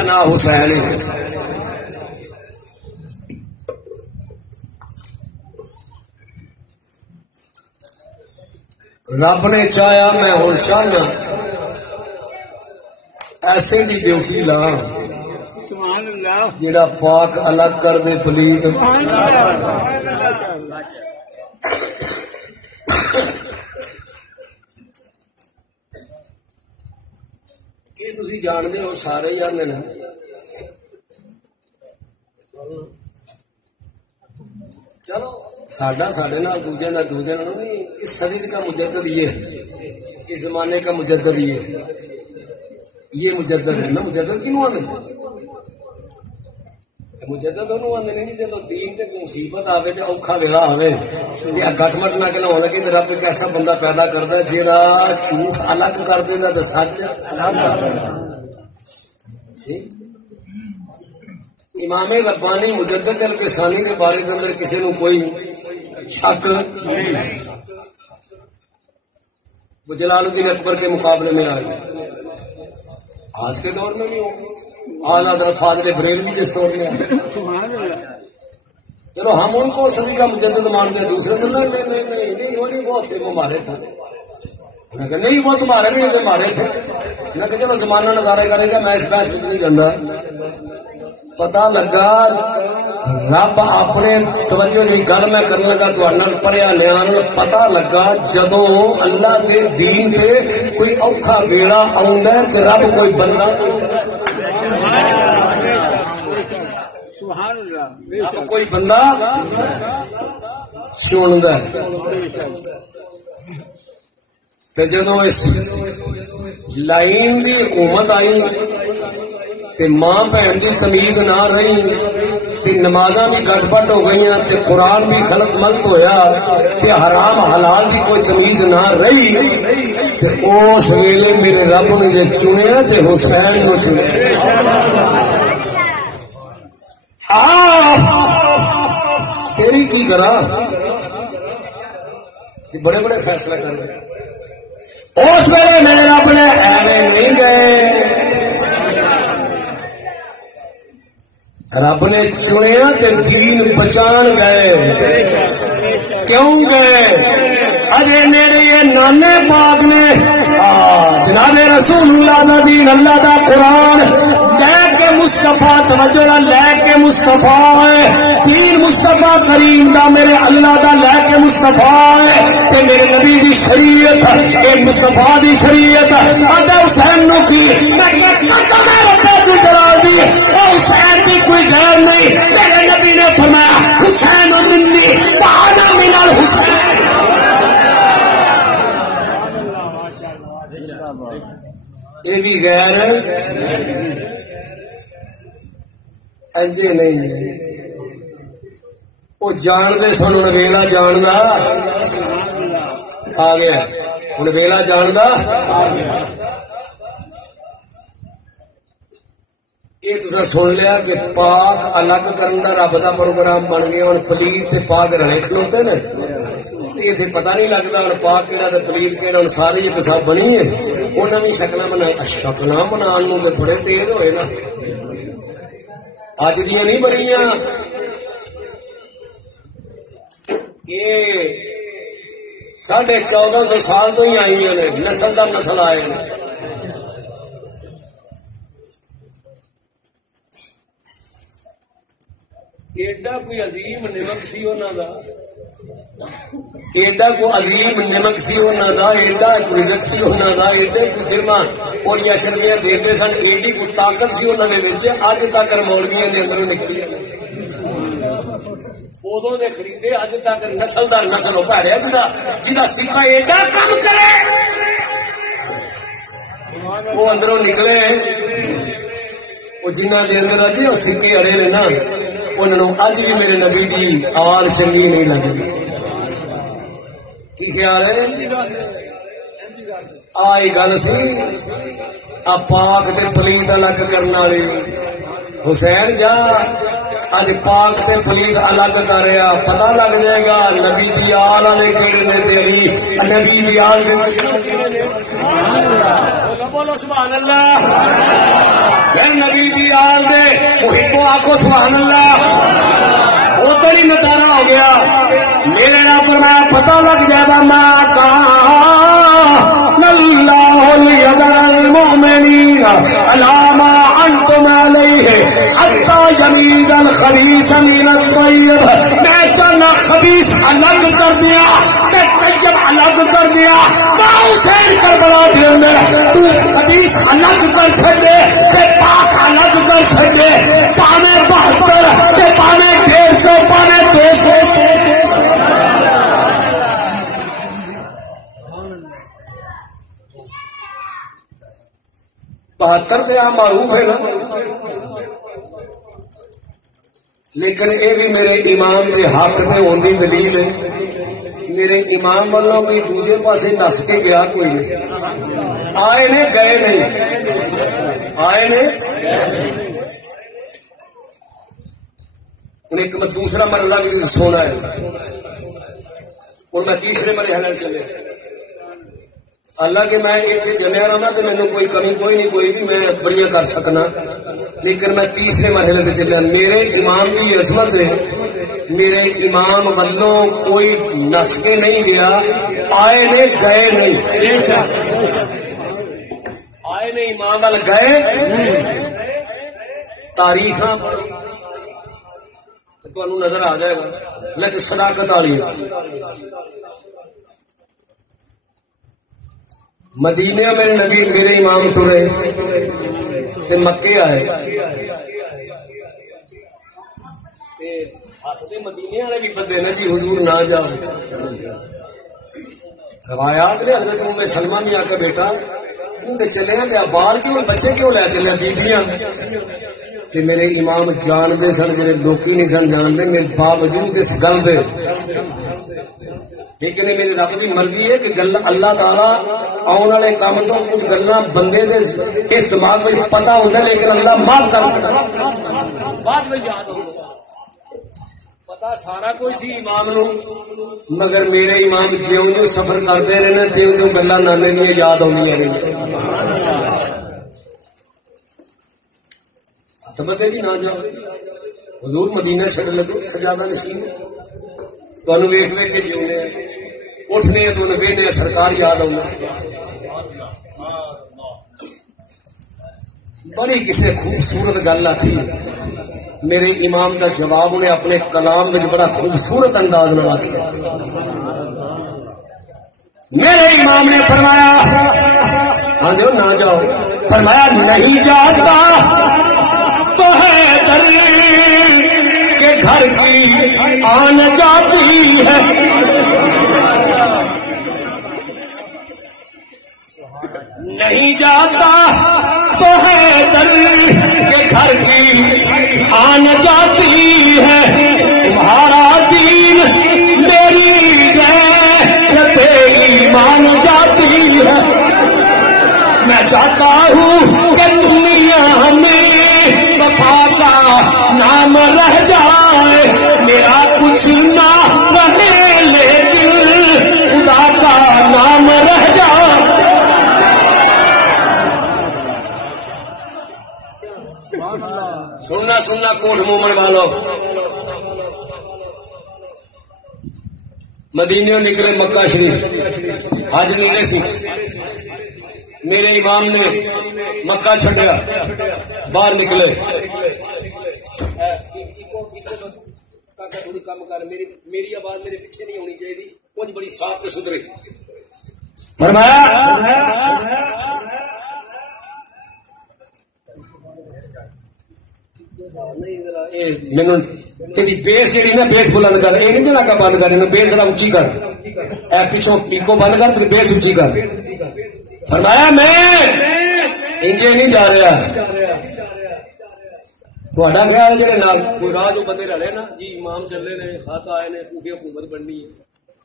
نام حسین رب نے چاہیا میں ہوں چاہنا ایسے دی ڈیوٹی لا جڑا پاک الگ کر دے پلید. یہ تسی جانتے ہو سارے جانتے ہیں. چلو ساڈا ساڈے نال دوجے نال دوجے نال نہیں. اس صدی کا مجدد یہ ہے اس زمانے کا مجدد یہ مجدد ہے نا. مجدد کیوں آنے مجدد انہوں آنے نہیں جب دین تے مصیبت آوے تے اوکھا ویلا آوے یہ گٹ مٹ نہ کہ ہونے کہ رب ایک ایسا بندہ پیدا کرتا ہے جہاں جھوٹ الگ کر دینا تے سچ الگ کر دینا. امام ربانی مجدد القسانی کے بارے کے اندر کسی نو کوئی شک وہ جلال الدین اکبر کے مقابلے میں آئے. آج کے دور میں نہیں ہوگا. اعلیٰ حضرت فاضل بریلوی جس دور میں آئے. چلو ہم ان کو سبھی کا مجدد مانتے ہیں. دوسرے دن نہیں وہ نہیں وہ تھے وہ ہمارے تھے. میں کہ نہیں وہ تمہارے بھی نہیں ہمارے تھے. میں کہ چلو زمانہ نظارے کرے گا میں اس بحث میں نہیں جانا. پتا لگا رب اپنے توجہ جی گل میں کرنے لگا تو پڑھیا لیا پتا لگا جدو اللہ کے دین کے کوئی اوکھا ویڑا آندا ہے تے رب کوئی بندہ رب کوئی بندہ سندا ہے. تے جدو اس لائن دی حکومت آئی تے ماں بہن کی تمیز نہ رہی تے نمازاں بھی گٹ پٹ ہو گئی تے قرآن بھی خلق ملت ہویا تے حرام حلال کی کوئی تمیز نہ رہی تے اس ویلے میرے رب نے جے چنیا تے حسین نو چنیا. تیری کی کرا بڑے بڑے فیصلے کر رہے. اس ویلے میرے رب نے ایویں نہیں گئے. رب نے چنیا تے دین بچان گئے. کیوں گئے؟ اجے نیڑے یہ نانے پاک نے جناب رسول اللہ دا دین اللہ دا قرآن لے کے مصطفیٰ توجہ لے کے مصطفیٰ دین مصطفیٰ کریم دا میرے اللہ دا لے کے مصطفیٰ تے میرے نبی دی شریعت اے مصطفیٰ دی شریعت آدھا حسین نو کی میں کہ قسم ہے رب جلال دی او حسین دی کوئی غیر نہیں. میرے نبی نے فرمایا حسین منی وانا من الحسین. یہ بھی غیر ایجے نہیں وہ جانتے سن ویلا جاندا آ گیا. ہوں ویلا جاندا یہ تصا سن لیا کہ پاک الگ کرن دا رب دا پروگرام بن گیا. ہوں پلیت تے پاک رلے کھلوتے نے یہ پتا نہیں لگتا ہوں پاک کہڑا تے پلیت کہڑا. ہوں ساری ایک سب بنی ہے انہوں نے شکل بنا. شکل بنا بڑے تیز ہوئے نا اج دیا نہیں بنیا. یہ 1450 سال تو ہی آئی نے نسل در نسل آئے ہیں. ایڈا کوئی عظیم نمک سی انہوں کا ایڈا کو عظیم نمک سی انہوں کا ایڈا رزق سی انہوں کا ایڈے کو درما اور شرمیاں دیتے سن ایڈی کو طاقت سی انہوں نے اج تک مولویاں کے اندروں نکلی ادو نے خریدے اج تک نسل در نسل ہو پاڑیا جہاں سکا ایڈا کام کرے وہ اندروں نکلے. وہ جنہ کے اندر اجے وہ سکے اڑے نے نا انہوں اج بھی میرے نبی کی آواز چنگی نہیں لگتی. کی خیال ہے آئی گل سی آ پاک تے پلیت الگ کرنے والی حسین جا اج پاک تے پلیت الگ کر رہا. پتہ لگ جائے گا نبی دی آل والے کہڑے نے تیری نبی دی آل بولو سبحان اللہ. نبی دی آل دے محبو آخو سبحان اللہ. وہ تو نہیں نتارا ہو گیا. میرے نام پر میں پتہ لگ جائے گا میں کہاں اللہ لیذر المؤمنین علی ما انتم علیہ حتی یمیز الخبیث من الطیب. میں چاہنا خبیث الگ کر دیا کہ طیب الگ کر دیا. حسین کربلا دے اندر تو خبیث الگ کر چھڑے تے پاک الگ کر چھڑے. پانے 72 تے پانے 150 پانے 200 72 سے آپ معروف ہے نا. لیکن یہ بھی میرے امام کے حق میں ہوندی دلیل ہے. میرے امام والوں بھی دوسرے پاسے نس کے گیا کوئی نہیں. آئے نے گئے نہیں آئے نے. ایک دوسرا مرحلہ بھی سونا ہے اور میں تیسرے مرحلے چلے. اللہ کہ میں ایک جمیا رہا تو مینو کوئی کمی کوئی نہیں کوئی بھی میں بڑی کر سکنا، لیکن میں تیسرے مرحلے میں چلیا. میرے امام کی عظمت ہے، میرے امام والوں کوئی نس کے نہیں گیا، آئے نے گئے نہیں، آئے نے امام وال گئے. تاریخ تمہیں نظر آ جائے گا، لیکن صداقت والی مدینے میرے نبی میرے امام ٹرے تے مکے آئے، ہاتھ دے مدینے والے بھی بندے نا جی حضور نہ جاؤ. روایات نے حضرت ام سلمہ نے آ کے بیٹا تم تے چلے گیا بال کیوں بچے کیوں لے چلے بیبیاں کہ میرے امام جانتے سن جڑے لوکی نہیں سن جانتے میرے باوجود اس گل دے، لیکن میری رب کی مرضی ہے کہ گل اللہ تعالیٰ آنے والے کام تو کچھ گلا بندے دے اس دماغ میں پتا ہوتا ہے، لیکن اللہ معاف کر سکتا بعد میں یاد ہوتا پتا سارا کوئی سی امام نو، مگر میرے امام جیوں جو سفر کرتے رہے تیوں جو گلا نانے دیا یاد آدی رہی. بندے جی نہ جاؤ حضور مدینہ چھڈ لگو سجادہ نشین تمہیں ویٹ ویٹ کے جیونے اٹھنے تو وہنے سرکار یاد آنا. بڑی کسی خوبصورت گل آتی میرے امام کا جواب انہیں اپنے کلام میں بڑا خوبصورت انداز میں آتا. میرے امام نے فرمایا ہاں جو نہ جاؤ، فرمایا نہیں جاتا تو ہے در کے گھر کی آن جاتی ہے. نہیں جاتا تو ہے در کے گھر کی آن جاتی ہے. تمہارا دین میری غیرت ایمان جاتی ہے. میں چاہتا ہوں کہ دنیا میں وفا کا نام رہ جائے، میرا کچھ نہ رہے لیکن خدا کا نام رہ جائے. سننا کوٹ مومن والو مدینے نکلے مکہ شریف حج نکلے سی. میرے امام نے مکہ چھڈیا باہر نکلے میری آواز میرے پیچھے نہیں ہونی چاہیے، کچھ بڑی صاف تے ستھری. فرمایا مینو بیس جی نا بیس بلند کر، یہ نہیں دینا بند کر، بیس ذرا اچھی کر، پیچھوں پیکو بند کر تو بیس اچھی کر. فرمایا میں انجے نہیں جا رہا تھوڑا خیال جی کوئی راہ جو بندے رلے نا جی امام چلے نے خط آئے نے کوئی حکومت بننی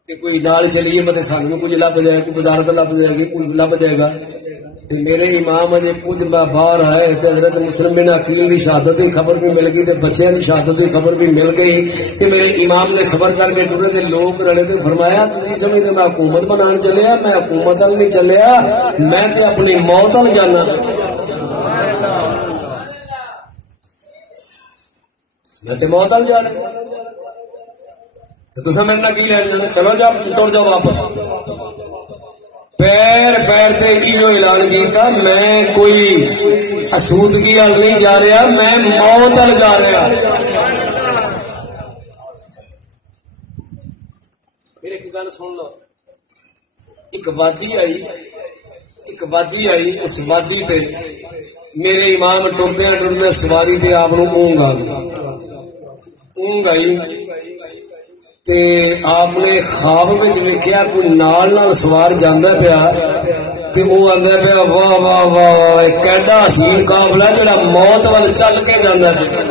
کہ کوئی نال چلیے مطلب سانو کچھ لب جائے کوئی وزارت لب جائے گی کوئی لب جائے گا. میرے امام اجے کچھ باہر آئے تو حضرت مسلم بن عقیل کی شہادت کی خبر بھی مل گئی تو بچوں کی شہادت کی خبر بھی مل گئی کہ میرے امام نے صبر کر کے ٹرے تھے لوگ رلے تو فرمایا تھی سمجھتے میں حکومت بنانے چلیا، میں حکومت وال نہیں چلیا، میں تو اپنی موت وال جانا. میں تو موت وال جانا تو تصا میرے کی لے جانا، چلو جاؤ ٹر جاؤ واپس. پیر پیر پہ جو اعلان کیتا میں کوئی اسودگی وال نہیں جا رہا، میں موت وال جا رہا. پھر ایک گل سن لو، ایک وادی آئی اس وادی پہ میرے امام ٹردیا ٹردیا سواری پہ آپ اونگ آئی تے آپ نے خواب میں ویکھیا کوئی نال نال سوار جاندا پیا تے وہ آندا پیا واہ واہ واہ کیڈا حسین قافلہ جڑا موت وال چل کے جاندا پیا.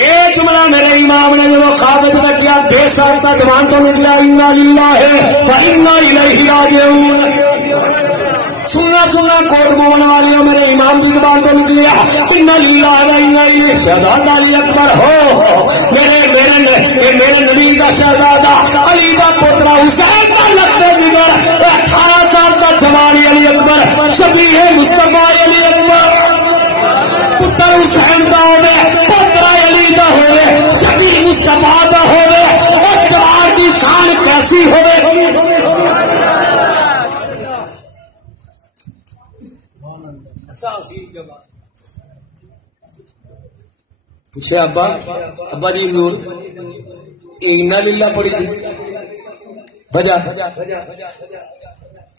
یہ جملہ میرے امام نے جو خواب میں کیا بے سال کا زبان تو نکلا انا للہ و انا الیہ راجعون. سننا کوٹ مومن والیوں میرے امام کی زبان تو نکلیا انا للہ و انا الیہ شہزادہ علی اکبر ہو میرے نبی کا شہزادہ علی کا پوترا حسین کا لگتے بغیر 18 سال کا جوان علی اکبر شبیہ مصطفیٰ علی اکبر پتر حسین کا ہوئے پوترا علی کا ہوئے شبیہ مصطفیٰ کا ہوئے اور جوان کی شان کیسی ہوئے پوچھے ابا جی حضور انا للہ پڑھی تھی وجہ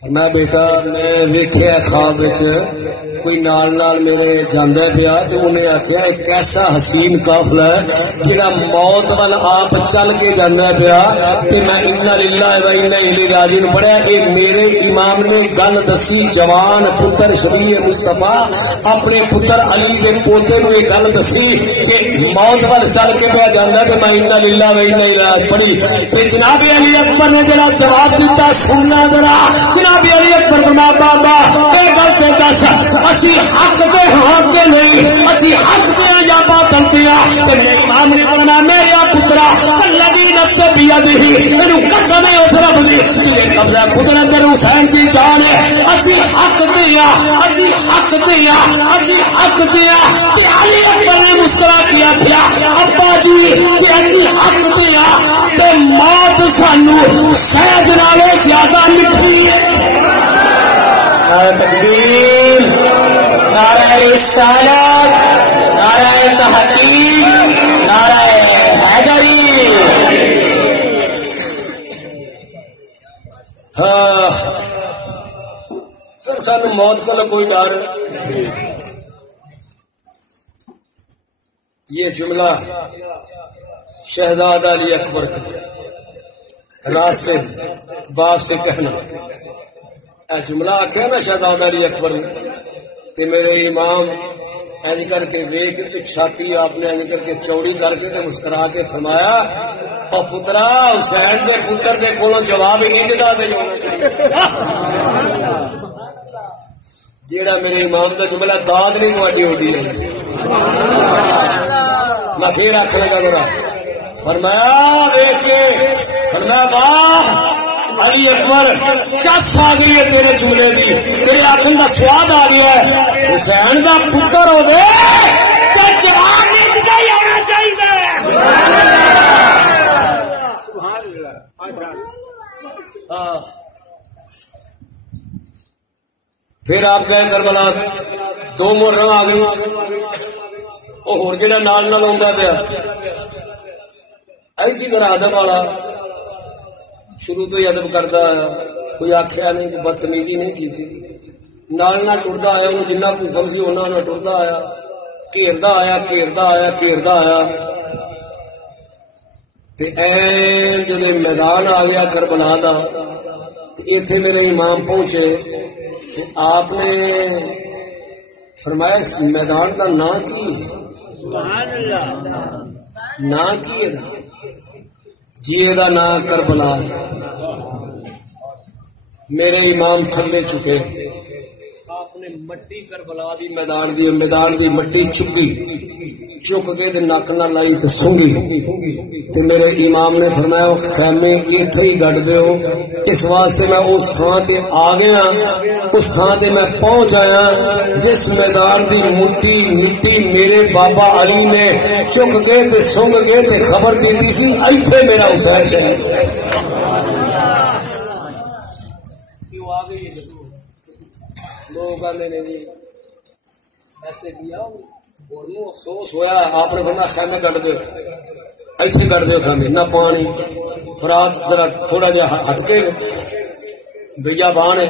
میں بیٹا میں ویکھیا خواب کوئی نال میرے جانا پیا تو انہیں آخیا ایک ایسا حسین قافلہ ہے جہاں موت وال آپ چل کے جانا پیا کہ میں انا للہ و انا الیہ راجعون پڑھیا ایک میرے امام نے گل دسی جوان پتر شبیہ مصطفیٰ اپنے پتر علی دے پوتے نو یہ گل دسی کہ موت وال چل کے پیا جانا کہ میں انا للہ و انا الیہ پڑھی تے جناب علی اکبر نے جڑا جواب دیتا سننا ذرا جناب علی اکبر فرمایا بابا اے گل تے دس اسی حق دے ہاں کہ نہیں اسی حق دے یا باطل دے تے میرے امام نے فرمایا میرا پترا الذی نفس بیدہ مینو قسم ہے اس رب دی جے قبضہ خود اندر حسین دی جان ہے اسی حق دے اسی حق دے اسی حق دے تے علی اکبر نے مسکرا کیا تھا ابا جی کہ اسی حق دے تے موت سانو شاید نالے زیادہ مٹھی ہے نعرہ تکبیر نعرہ رسالت نعرہ تحقیق نعرہ حیدری پھر سانو موت کو کوئی ڈر یہ جملہ شہزادہ علی اکبر کا راستے باپ سے کہنا جملہ آخیا نا شہزادہ علی اکبر نے میرے امام ایج کر کے ویک چھاتی آپ نے ایج کر کے چوڑی کر کے مسکرا کے فرمایا اور پترا حسین دے پتر دے کولوں جواب ہی نہیں جگہ دے جیڑا میرے امام کا جملہ داد نہیں گواڈی ہوتی ہے میں پھر آخ لگا ذرا فرمایا دیکھ کے فرمایا واہ علی اکبر چس آ گئی ہے تیرے جملے دی تیرے آخر کا سواد آ گیا ہے حسین کا پتر ہو گئے تو جواب نہیں آنا چاہیے پھر آپ گئے کربلا دو محرم آ گئی وہ ہو جا نال آتا پیا ایسی طرح ادب والا شروع تو ہی ادب کرتا آیا کوئی آخیا نہیں کوئی بدتمیزی نہیں کی نال ٹرتا آیا انہوں جنہ حکم سی انہوں نے ٹرتا آیا گھیرتا آیا گھیرتا آیا گھیرتا آیا جب میدان آ گیا کربلا کا اتنے میرے امام پہنچے آپ نے فرمایا اس میدان کا نام کی نام کی جی دا نام کربلا میرے امام تھلے چکے آپ نے مٹی کربلا دی میدان دی مٹی چکی چک کے نک نہ لائی تے سونگی تے میرے امام نے فرمایا خیمے ایتھے ہی گڈ دیو اس واسطے میں اس تھان تے آ گیا اس تھان تے میں پہنچ آیا جس میدان دی مٹی میرے بابا علی نے چک کے تے سونگ کے تے خبر دیتی سی ایتھے میرا حسین شہید لوگ آنے نے ایسے کیا افسوس ہوا آپ نے بندہ خیمے کٹ دے ایسے کٹ دے خیمے نہ پانی فرات ذرا تھوڑا جہا ہٹ کے بیا بان ہے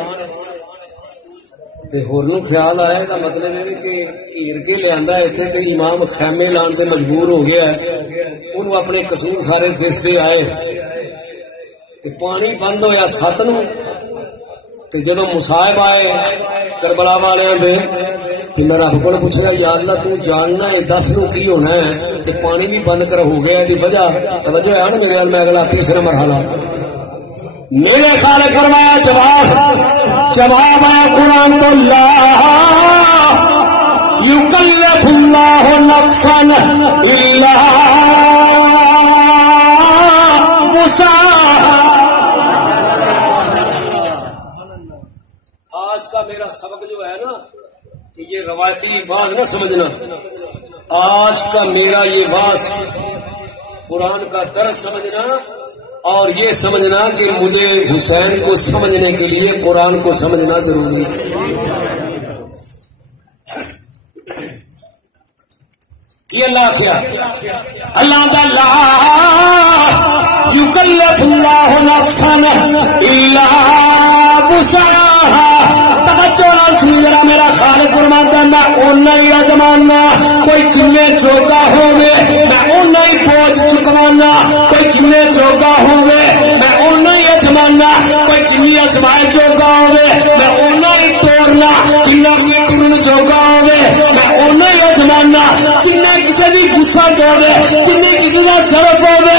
ہور خیال آیا کا مطلب ہے کہ گھیر کے لیا اتنے کہ امام خیمے لان سے مجبور ہو گیا ہے انہوں اپنے قصور سارے دستے آئے پانی بند ہویا سات نو جدو مصائب آئے کربلا والے میں رب کو پوچھا یا اللہ تو جاننا ہے 10 نو کی ہونا ہے کہ پانی بھی بند کر ہو گیا دی وجہ توجہ ہے نا میرے میں اگلا تیسرا مرحلہ میرے خالق فرمایا جواب ہے قرآن تو لا یکلف اللہ نفسا الا وسعها. آج کا میرا سبق جو ہے نا کہ یہ روایتی بات نہ سمجھنا. آج کا میرا یہ واز قرآن کا درس سمجھنا اور یہ سمجھنا کہ مجھے حسین کو سمجھنے کے لیے قرآن کو سمجھنا ضروری ہے. یہ اللہ کیا اللہ لا یکلف اللہ نفسا الا وسعها. توجہ نال سنی ذرا. میرا خالق فرماتا ہے میں اونا ہی ازمانا کوئی جنے جوگا ہوئے میں اونا ہی بوجھ چکوانا کوئی جنے جوگا ہوئے میں اونا ہی ازمانا کوئی جنی ازمائے جوگا ہوئے میں اونا ہی توڑنا جنہ بھی ٹرن جوگا ہوئے میں اونا ہی ازمانا جنہ کسی بھی غصہ ہوئے جنہ کسی کا ضرف ہوئے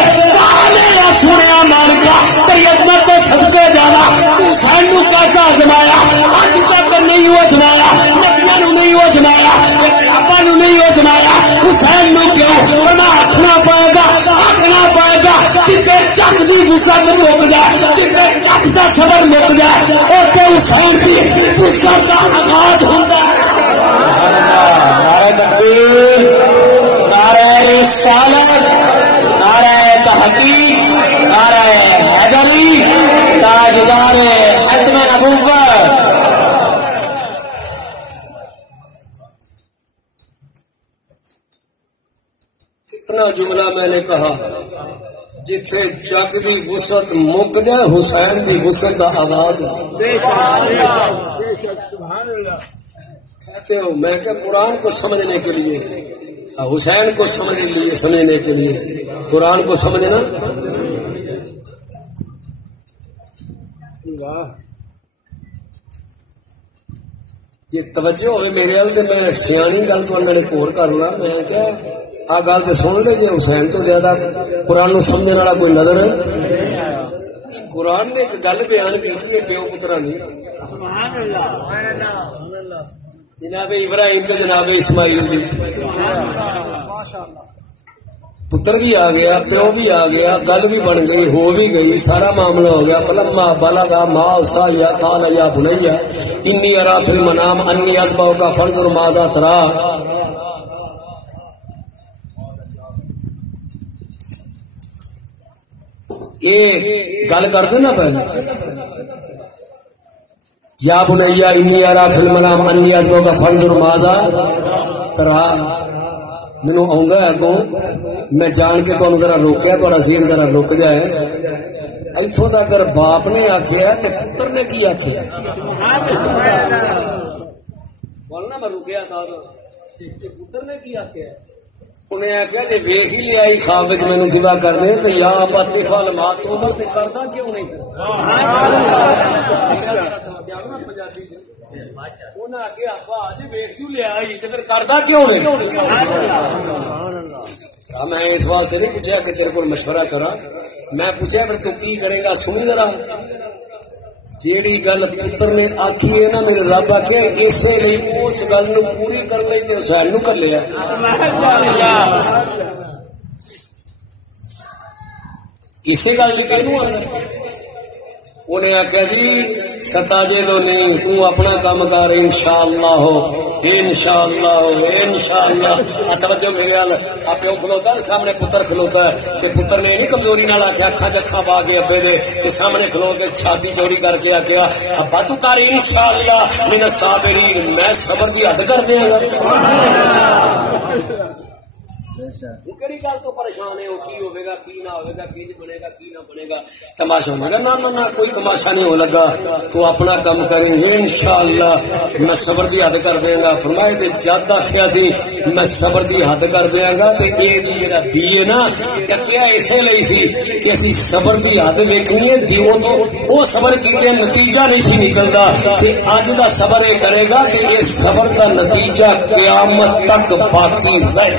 میرا سنیا مالکا تیری عظمت کو صدقے جانا حسین نو کہتا ازمایا اج تک نہیں ہو ازمایا نبیوں نو نہیں ہو ازمایا صحابہ نو نہیں ہو ازمایا حسین نو کیوں ورنہ آکھنا پائے گا جتنے چک دی غصہ مک جائے جتنے چک دا صبر مک جائے اور تے حسین دی غصہ دا آغاز ہوتا ہے. نعرہ تکبیر نعرہ رسالت نعرہ تحقیق نعرہ حیدری تاجدار ختم نبوت. کتنا جملہ میں نے کہا جتھے جگ دی وسعت مک جائے حسین دی وسعت دا آغاز ہے. کہتے ہو میں کہ قرآن کو سمجھنے کے لیے حسین کو سمجھنے کے لیے قرآن کو سمجھنا یہ توجہ ہوئے میرے حال سے میں سیانی گل تو اندر ایک اور کرنا میں کیا آ گل تو سن لے جی حسین تو زیادہ قرآن کو سمجھنے والا کوئی نظر ہے. قرآن نے ایک گل بیان کی پیو پترا نہیں جناب ابراہیم کے جناب اسماعیل بھی پتر بھی آ گیا پیو بھی آ گیا گل بھی بن گئی ہو بھی گئی سارا معاملہ ہو گیا. فلما بلغ معه السعي قال يا بني اني ارى في المنام اني اذبحك فانظر ماذا ترى. یہ گل کر دینا پہلے یا بنیا انی ارا فی المنام انی اذبحک فانظر ماذا ترى. مینوں آؤں اگوں میں جان کے تمہیں ذرا روکیا تھوڑا ذہن ذرا رک جائے. اتوں تک اگر باپ نے آخیا تو پتر نے کی آخیا بولنا میں رکیا تھا پتر نے کی آخیا انہیں آخیا کہ ویخ ہی لیا خواب مینو سوا کرنے تو یا پتی فل ماں تو عمر تے کردا کیوں نہیں پنجابی انہیں آخیا آج ویخ کیوں لیا پھر کردا کیوں نہیں. میں اس واسطے نہیں پوچھا کہ تیرے کو مشورہ کرا میں پوچھا پھر تو کی کرے گا سنی ذرا. جیڑی گل پتر نے آخی ہے نا میرے رب آخ اسی لیے اس گل نو پوری کر لی تو حسین نو کر لیا. اسی گل کی کہ انہیں آخیا جی ستاجے دو نہیں تو اپنا کام کر انشاءاللہ ہو انشاءاللہ ہو انشاءاللہ. توجہ میرے حال پیو کھلوتا ہے سامنے پتر کھلوتا ہے کہ پتر نے نہیں کمزوری نال آخیا اکھا چکھا پا کے ابے دے کہ سامنے کھلو کے چھاتی چوڑی کر کے آخیا ابا تو کر انشاءاللہ من الصابرین میں صبر کی حد کر دیا گا. کہڑی گل تو پریشان ہے کی ہوئے گا کی نہ ہوئے گا کی بنے گا کی نہ بنے گا تماشا ہوگا نہ کوئی تماشا نہیں ہو لگا تو اپنا کام کریں گے انشاءاللہ میں صبر کی حد کر دیا گا. فرمائے کہ جد آخیا سی میں صبر کی حد کر دیا گا تو یہ میرا دی ہے نا ٹکیا اسی لیے سی کہ اسی صبر کی حد ویکنی ہے دیو تو وہ صبر کی نتیجہ نہیں سی نکلتا اج کا صبر یہ کرے گا کہ یہ صبر کا نتیجہ قیامت تک باقی رہے.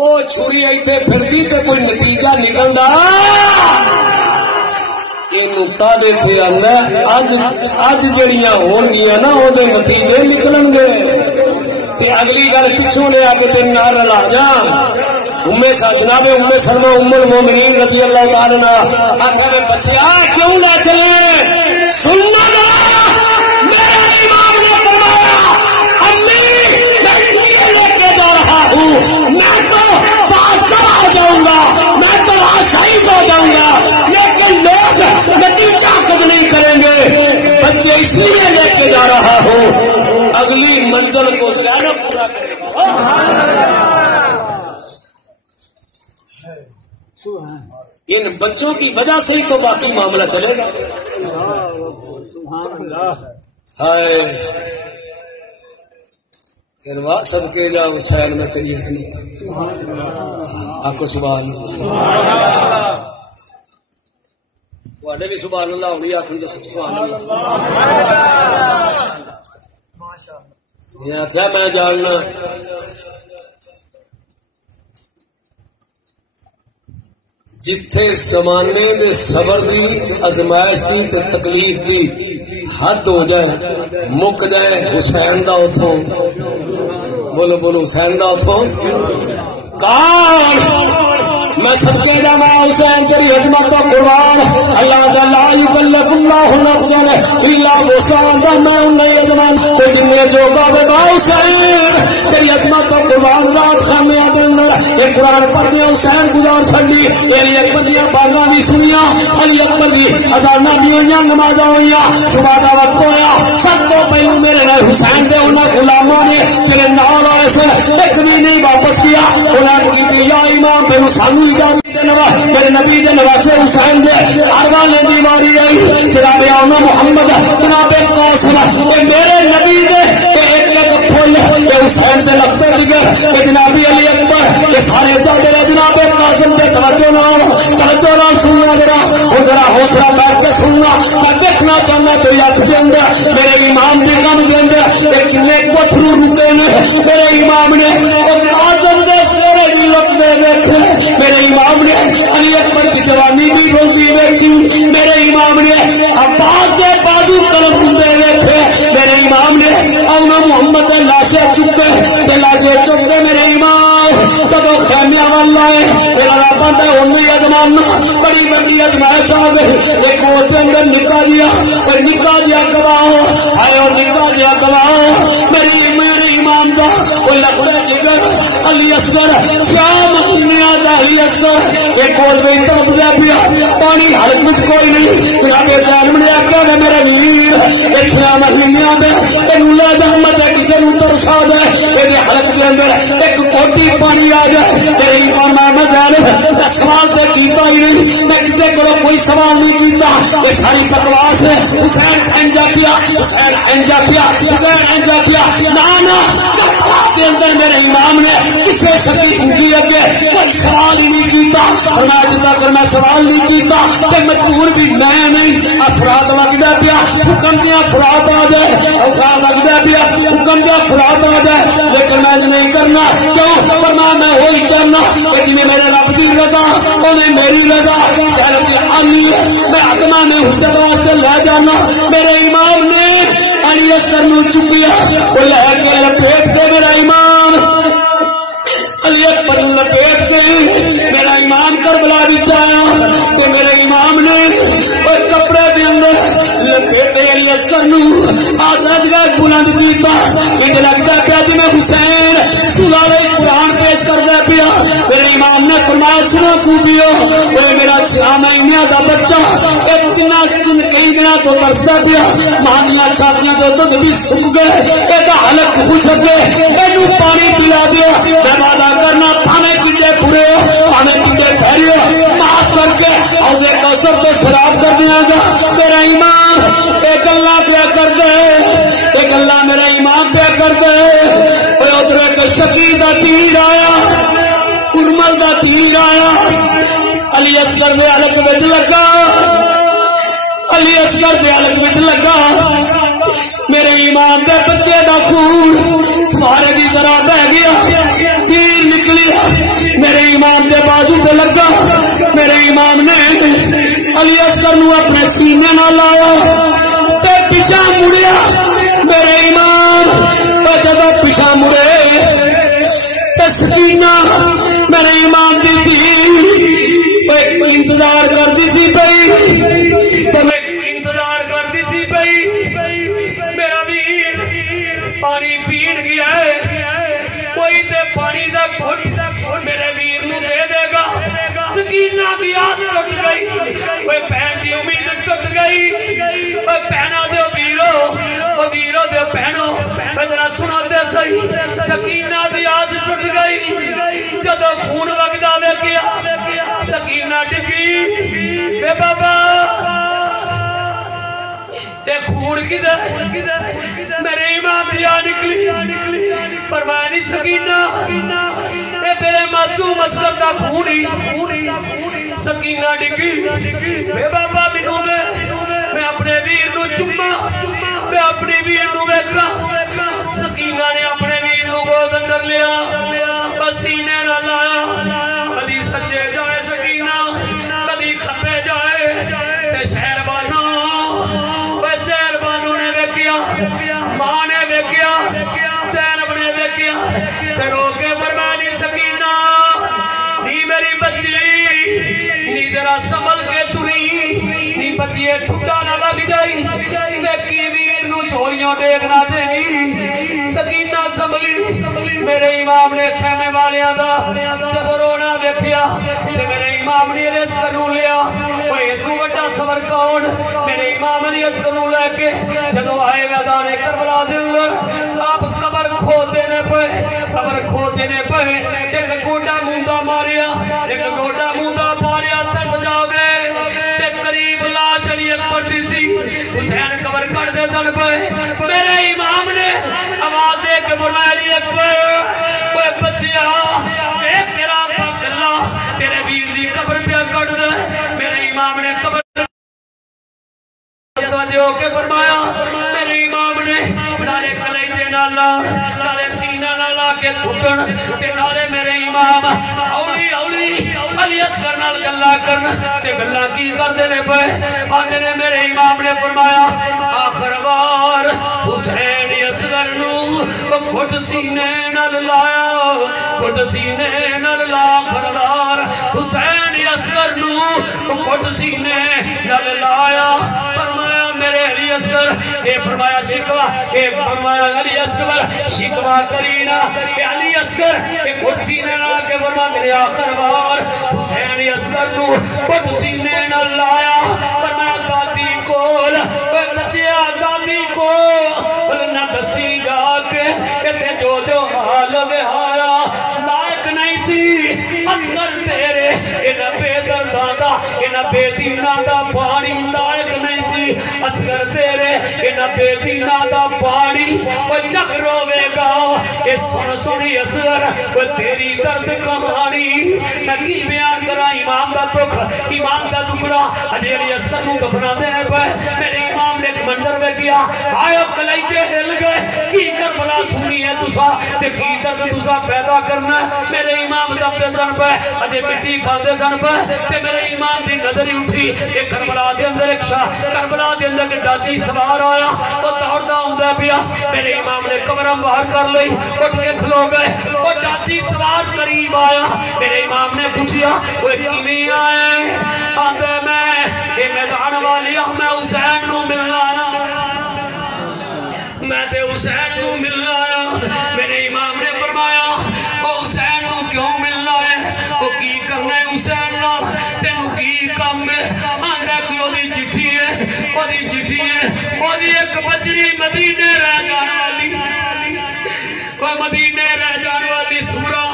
وہ چھری اتنے پھرتی تو کوئی نتیجہ نکلدا تادے تھے اج جڑیاں ہون گیا نا وہ نتیجے نکلن گے. اگلی گل پچھوں لے آ کے تین نال رلا جا. جناب ام سلمہ ام المومنین رضی اللہ تعالی عنہا آخر بچیا کیوں نہ چلے سننا میرا امام نے فرمایا امی میں لے کے جا رہا ہوں میں تو فاسق ہو جاؤں گا میں تو شہید ہو جاؤں گا لیکن لوگ نتیجہ خود نہیں کریں گے. بچے اسی لیے لے کے جا رہا ہوں اگلی منزل کو زیادہ پورا کرے گا. ان بچوں کی وجہ سے ہی تو باقی معاملہ چلے گا. سب کے جا حسین میں تیری عظمت آپ کو سبحان اللہ بھی سبحان اللہ ہونی آخر سبحان اللہ. میں آخیا میں جاننا جتھے زمانے دے صبر دی ازمائش دی تے تکلیف دی حد ہو جائے مک جائے حسین دا اتھوں بولو بولو حسین دا اتھوں کون میں سب کے جانا حسین تیری عظمت و قربان اللہ دا لا یکلف اللہ نفسا الا وسعها میں نہیں عظمت تو جن جو گاوے گا حسین تیری عظمت و قربان رات خانے دے اندر ایک قرآن پڑھنے حسین گزار چھڑی علی اکبر دی باغاں بھی سنیا علی اکبر دی اذاناں بھی نمازاں ہوئیاں صبح دا وقت ہویا سب تو پہلو میرے نال حسین دے انہاں غلاماں نے تیرے نال آئے سے ایک بھی نہیں واپس کیا انہاں نے کہا یا امام پہ سانو اجازت میرے نبی دے نواسے حسین دے کاروان دی ماری آئی جناب آمنا محمد جناب قاسم میرے نبی دے ایک لگ پھول حسین سے لگتے دیگر جنابی علی اکبر یہ سارے چاہتے رہے جناب قاسم دے توجہ نام سننا ذرا حوصلہ بیٹھ کے سننا میں دیکھنا چاہنا تیری اکھ دے اندر میرے امام دے کم دے اندر کنے کوٹھرو رکے نے میرے امام نے قاسم دے سارے بھی لگتے دیکھے میرے امام نے علی اکبر کی جوانی بھی روزی دیکھی میرے امام نے عباس کے بازو قلم بندے دیکھے میرے امام نے اونا محمد لاشے چکتے لاشے چکتے میرے امام جب خیمیاں والا ہے میرا رابطہ ہے انہی ازمانہ بڑی بڑی ازمائش آ گئی ایک ہوتے اندر نکاح دیا اور نکاح دیا گواہ آئے اور نکاح دیا گواہ میرے امام دا وہ لگتا جگر علی اصغر شام دنیا دا علی اصغر ایک اور میں طرف دیا پیا پانی حلق مجھ کوئی نہیں جناب ظالم نے آکھا ہے میرا ویر ایک شام دنیا دے ایک اللہ جہمت ہے کسی نو ترسا دے ایک حلق دے اندر ایک کوٹی پانی آ جائے میرے امام ظالم میں سوال دے کیتا ہی نہیں میں کسی کرو کوئی سوال نہیں کیتا یہ ساری بکواس ہے حسین انجا کیا حسین انجا کیا حسین انجا کیا نانا کربلا کے اندر میرے امام نے کسی شکل ہوگی اگے کوئی سوال ہی نہیں کیتا اور میں جتا کر میں سوال نہیں کیتا کہ مجبور بھی میں نہیں افراد وگدا پیا حکم دیا افراد آ جائے افراد وگدا پیا حکم دیا افراد آ جائے لیکن میں نہیں کرنا کیوں فرمایا میں وہی چاہنا کہ جنہیں میرے رب کی رضا انہیں میری رضا شہرت علی میں عدمہ میں حجت واسطے لے جانا میرے امام نے علی اصغر نو چکیا وہ لے کے لپیٹ کے میرا امام علی اکبر لپیٹ کے میرا امام کربلا بھی چاہیا تو میرے امام نے اور کپڑے دے اندر لپیٹے علی اصغر نو آزاد کا بلند کیتا کہ لگتا پیا جی میں حسین سوالے قرآن پیش کرتا پیا میرے امام نے فرمایا سنو خوبیو وہ میرا 6 مہینے کا بچہ ایک کئی دن تو ترستا پیا ماں دیا چھاتیاں تو دودھ بھی سک گئے ایک حلق خوش گئے اینو پانی پلا دیا میں وعدہ کرنا پانے کتے پورے ہو پانے کتے پھیری ہو معاف کر کے حوض کوثر تو شراب کر دیا گا میرا امام ایک اللہ پیا کر دے ایک اللہ میرا امام پیا کر دے ادھر ایک شکی دا تیر آیا ارمل دا تیر آیا علی اصغر دے حلق وچ لگا علی اصغر دے حلق وچ لگا میرے امام دے بچے دا خون سوارے دی طرح بہ گیا تیر نکلیا امام کے بازو تے لگا میرے امام نے علی اصغر نو اپنے سینے نہ لایا تے پیچھے مڑیا میرے امام جب پیچھے مڑے تے سکینہ میرے امام دی انتظار کرتی سی پئی انتظار کرتی سی پئی میرا ویر پانی پین گیا ہے کوئی تے پانی دا گھٹ میرے ویر نو دے دے گا سکینہ دی آس ٹوٹ گئی وہ بہن دی امید ٹوٹ گئی وہ بہنا دے ویرو دے بہنوں ذرا سنا دے صحیح سکینہ دی آس ٹوٹ گئی جدو خون وگدا ویکھیا سکینہ ڈگی بے بابا تے خون کدھر میرے امام دیا نکلی فرمایا سکینہ اے تیرے معصوم اصغر دا خونی سکینہ ڈگی بے بابا مینوں دے میں اپنے ویر نو چما میں اپنے ویر نو ویکھا سکینہ نے اپنے ویر نو گود اندر لیا پسینے نہ لایا کبھی سجے جائے سکینہ کبھی کھپے جائے تے شہر بانو نے ویکھیا ماں نے ویکھیا زینب نے ویکھیا تے رو کے فرمایا سکینہ نی میری بچی نی ذرا سنبھل کے تری نی بچی ٹھڈا نہ لگ جائی دیکھی ویر نو چھوڑیاں دیکھنا دینی سکینہ سنبھلی میرے امام نے خیمے والیاں دا جب رونا ویکھیا تے میرے امام نے علی اصغر نو لیا اوے تو بڑا صبر کون میرے امام علی اصغر نو لے کے جدوں آئے میدان کربلا دے اندر آپ قبر کھودے نے پئے ایک گوڈا موندا ماریا تڑپ جاؤ گے تے قریب لاش علی اکبر دی سی حسین قبر کٹ دے سن پئے میرے امام نے آواز دے کے فرمایا علی اکبر اوے بچیا اے تیرا پاک اللہ تیرے ویر دی قبر پہ کٹ دے میرے امام نے قبر جو کے فرمایا میرے امام نے نالے کلیجے نالا نالے سینہ نالا کے گھٹن تے نالے میرے امام اولی علی اصغر نال گلا کرن تے گلا کی کر دینے پے آنے نے میرے امام نے فرمایا آخر وار حسین اصغر نو گھٹ سینے نال لایا گھٹ سینے نال لا آخر وار حسین اصغر نو گھٹ سینے نال لایا فرمایا میرے علی اصغر اے فرمایا شکوا اے فرمایا علی اصغر شکوا کرینا اے علی اصغر اے گھٹ سینے نہ کے فرما میرے آخر بار حسین اصغر نو گھٹ سینے نہ لایا فرمایا دادی کول اے بچیا دادی کول نہ دسی جا کے اے جو حال میں آیا لائق نہیں سی اصغر تیرے انہ بے دردادا انہ بے دینا دا پانی لائق نہیں سی اصغر تیرے انہ بے دینا دا پانی وہ جگ روے گا اے سنی اصغر وہ تیری درد کہانی میں کی بیان کرا امام دا دکھ امام دا دکھڑا اجے علی اصغر نو دفنا دینے پہ میرے امام نے ایک منظر میں کیا آئے کلیجے ہل گئے کی کربلا سنی ہے تسا تے کی درد تسا پیدا کرنا میرے امام دب دے سن پہ اجے مٹی کھاندے سن پہ تے میرے امام دی نظر ہی اٹھی ایک کربلا دے اندر ایک شاہ کربلا دے اندر ایک ڈاچی سوار آیا وہ دوڑدا ہوندا پیا میرے امام نے کمرم باہر کر لئی اٹھ کے کھلو گئے وہ ڈاچی سوار قریب آیا میرے امام نے پوچھیا وہ کیویں آئے آندے میں اے میدان والی میں حسین نو ملنا آیا میں تے حسین نو ملنا آیا میرے امام نے فرمایا وہ حسین نو کیوں ملنا ہے وہ کی کرنا ہے حسین نو تینو کی کم ہے آندہ کہ وہ دی چٹھی ہے وہ دی ایک بچڑی مدینے رہ جان والی وہ مدینے رہ جان والی سورا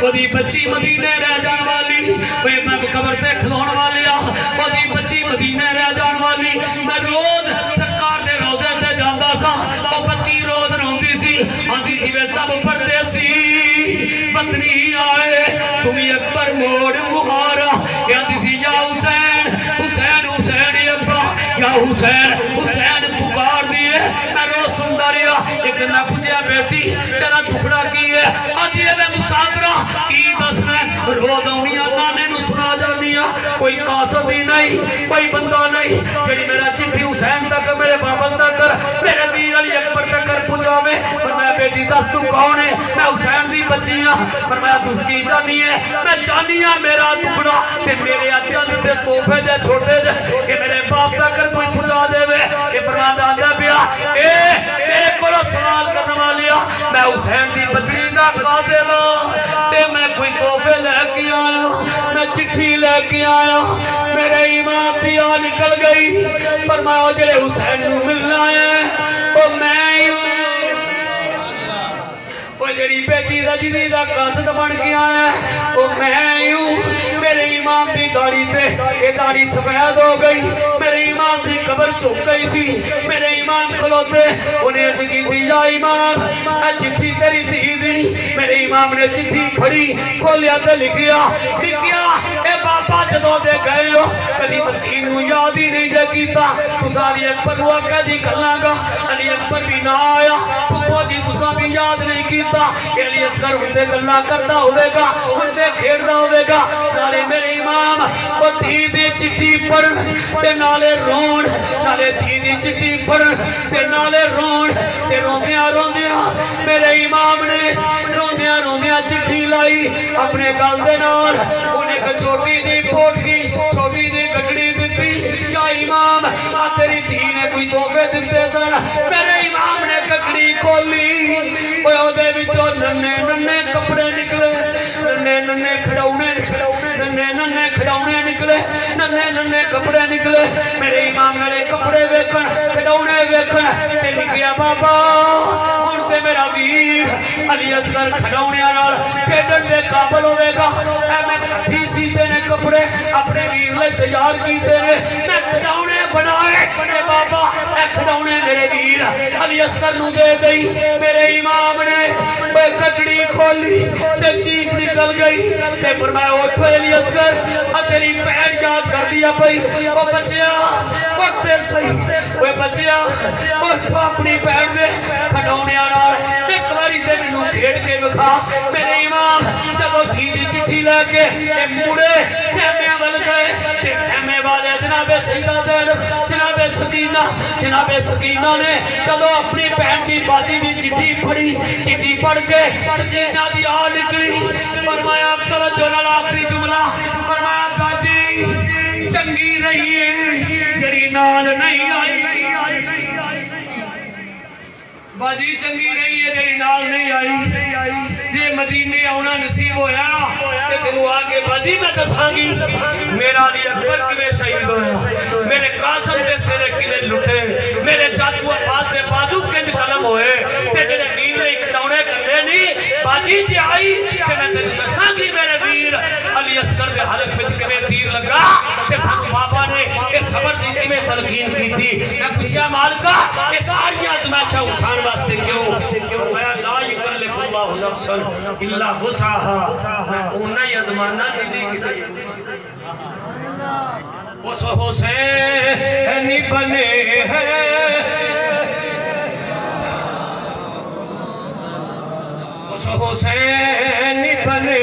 وہ دی بچی مدینے رہ جان والی وہ میں قبر تے کھلون والیا وہ دی بچی مدینے رہ جان والی میں روز سرکار دے روزے تے جاندا سا وہ بچی روز روندی سی آندی سی وے سب پردے سی وطنی آئے تمہیں اکبر موڑ مہارا آندی سی یا حسین حسین حسین ابا یا حسین حسین پکار دیئے میں روز سندہ رہا ایک تے میں پوچھیا بیٹی تیرا دکھڑا کی ہے؟ آدھی ہے میں مسافرہ کی دسنا رو دونیا نانے نو سنا جانیا کوئی قاسم ہی نہیں کوئی بندہ نہیں جڑی میرا چٹھی حسین تک میرے بابل تک میرے ویر علی اکبر تک پہنچا میں فرمایا بیٹی دس تو کون ہے؟ میں حسین دی بچی ہاں فرمایا تو کی جانی ہے؟ میں جانی ہاں میرا دکھڑا تے میرے چند تے توفے دے چھوٹے دے کہ میرے باپ تک کوئی پہنچا دے وے کہ فرمایا دادا پیا اے میرے کولو سوال کرنے والیا میں حسین دی بچی دا قاضی ہاں تے میں کوئی توفے لے کے آیا میں چٹھی لے کے آیا میرے امام دی آ نکل گئی فرمایا جڑے حسین نو ملنا ہے وہ میں وہ جڑی بیٹی رجنی دا قاصد بن کے آیا وہ میں ہوں میرے امام دی داڑھی تے یہ داڑھی سفید ہو گئی میرے امام دی قبر چک گئی سی میرے امام کھلوتے انہیں عرض کی تھی یا امام اے چٹھی تیری تھی دی میرے امام نے چٹھی پڑھی کھولیا تے لکھیا اے بابا جدو دے گئے ہو کدی مسکین نو یاد ہی نہیں جے کیتا تسا علی اکبر ہوا کہ جی کھلاں گا علی اکبر بھی نہ آیا پھپھو جی تسا بھی یاد نہیں کیتا علی اصغر ہوتے گلا کرتا ہوئے گا ہوتے کھیڑتا ہوئے گا نالے میرے امام وہ دھی دی چٹھی پڑھن تے نالے رون نالے دھی دی چٹھی پڑھن تے نالے رون تے روندیاں میرے امام نے روندیاں چٹھی لائی اپنے گل دے نال انہیں ایک چھوٹی دی پوٹ کی چھوٹی دی گھڑی دیتی یا امام آ تیری دھی نے کوئی تحفے دیتے سن میرے امام نے گھڑی کھولی وہ دے وچوں ننے کپڑے نکلے ننے کھڑونے نکلے ننے کپڑے نکلے میرے امام نے کپڑے ویکھن کھڑونے ویکھن تے لکھیا بابا ہن تے میرا ویر علی اصغر کھڑونیاں نال کھیڈن دے قابل ہوے گا اے میں کٹھی سیتے نے کپڑے اپنے ویر لئی تیار کیتے نے میں کھڑونے بنائے اے بابا اے کھڑونے میرے ویر علی اصغر نو دے دئی میرے امام نے وہ کچڑی کھولی تے چیخ نکل گئی تے فرمایا اٹھو علی اصغر تیری پیر یاد کر دیا پئی وہ بچیا وقت صحیح وہ بچیا اٹھو اپنی پیر دے کھڑونیاں نال ایک باری تے مینوں کھیڑ کے وکھا میرے امام جدو دھی دی چٹھی لے کے اے مڑے خیمے ول گئے تے خیمے والے جناب سیدہ زینب جناب سکینہ نے جدو اپنی بہن دی باجی دی چٹھی پڑھی چٹھی پڑھ کے سکینہ دی آ نکلی فرمایا توجہ نال آخری جملہ فرمایا باجی چنگی رہی ہے جڑی نال نہیں آئی باجی چنگی رہی ہے جڑی نال نہیں آئی جے مدینے آنا نصیب ہویا تے تینوں آگے باجی میں دساں گی میرا علی اکبر کیویں شہید ہویا میرے قاسم دے سرے کیویں لٹے میرے چاچو عباس دے بازو کنج قلم ہوئے تے جڑے ویر نے کھڑونے کرے نہیں باجی جے آئی تے میں تینوں دساں گی میرے ویر علی اصغر دے حلق وچ کیویں تیر لگا تے سانو بابا نے اے صبر دی کیویں تلقین کی تھی میں پوچھیا مالکا اے ساری آزمائشاں انسان واسطے کیوں میں لا یکلف اللہ نفسا الا وسعها اونا ہی ازمانا جدی کسی اس حسین بنے ہیں اس حسین بنے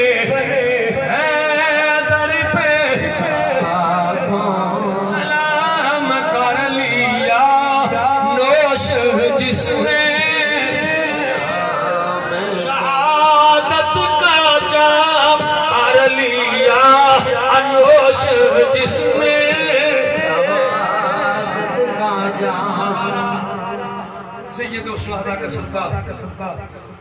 ہیں در پہ سلام کر لیا نوش جس نے انوش جس میں سید و شہداء کا صدقہ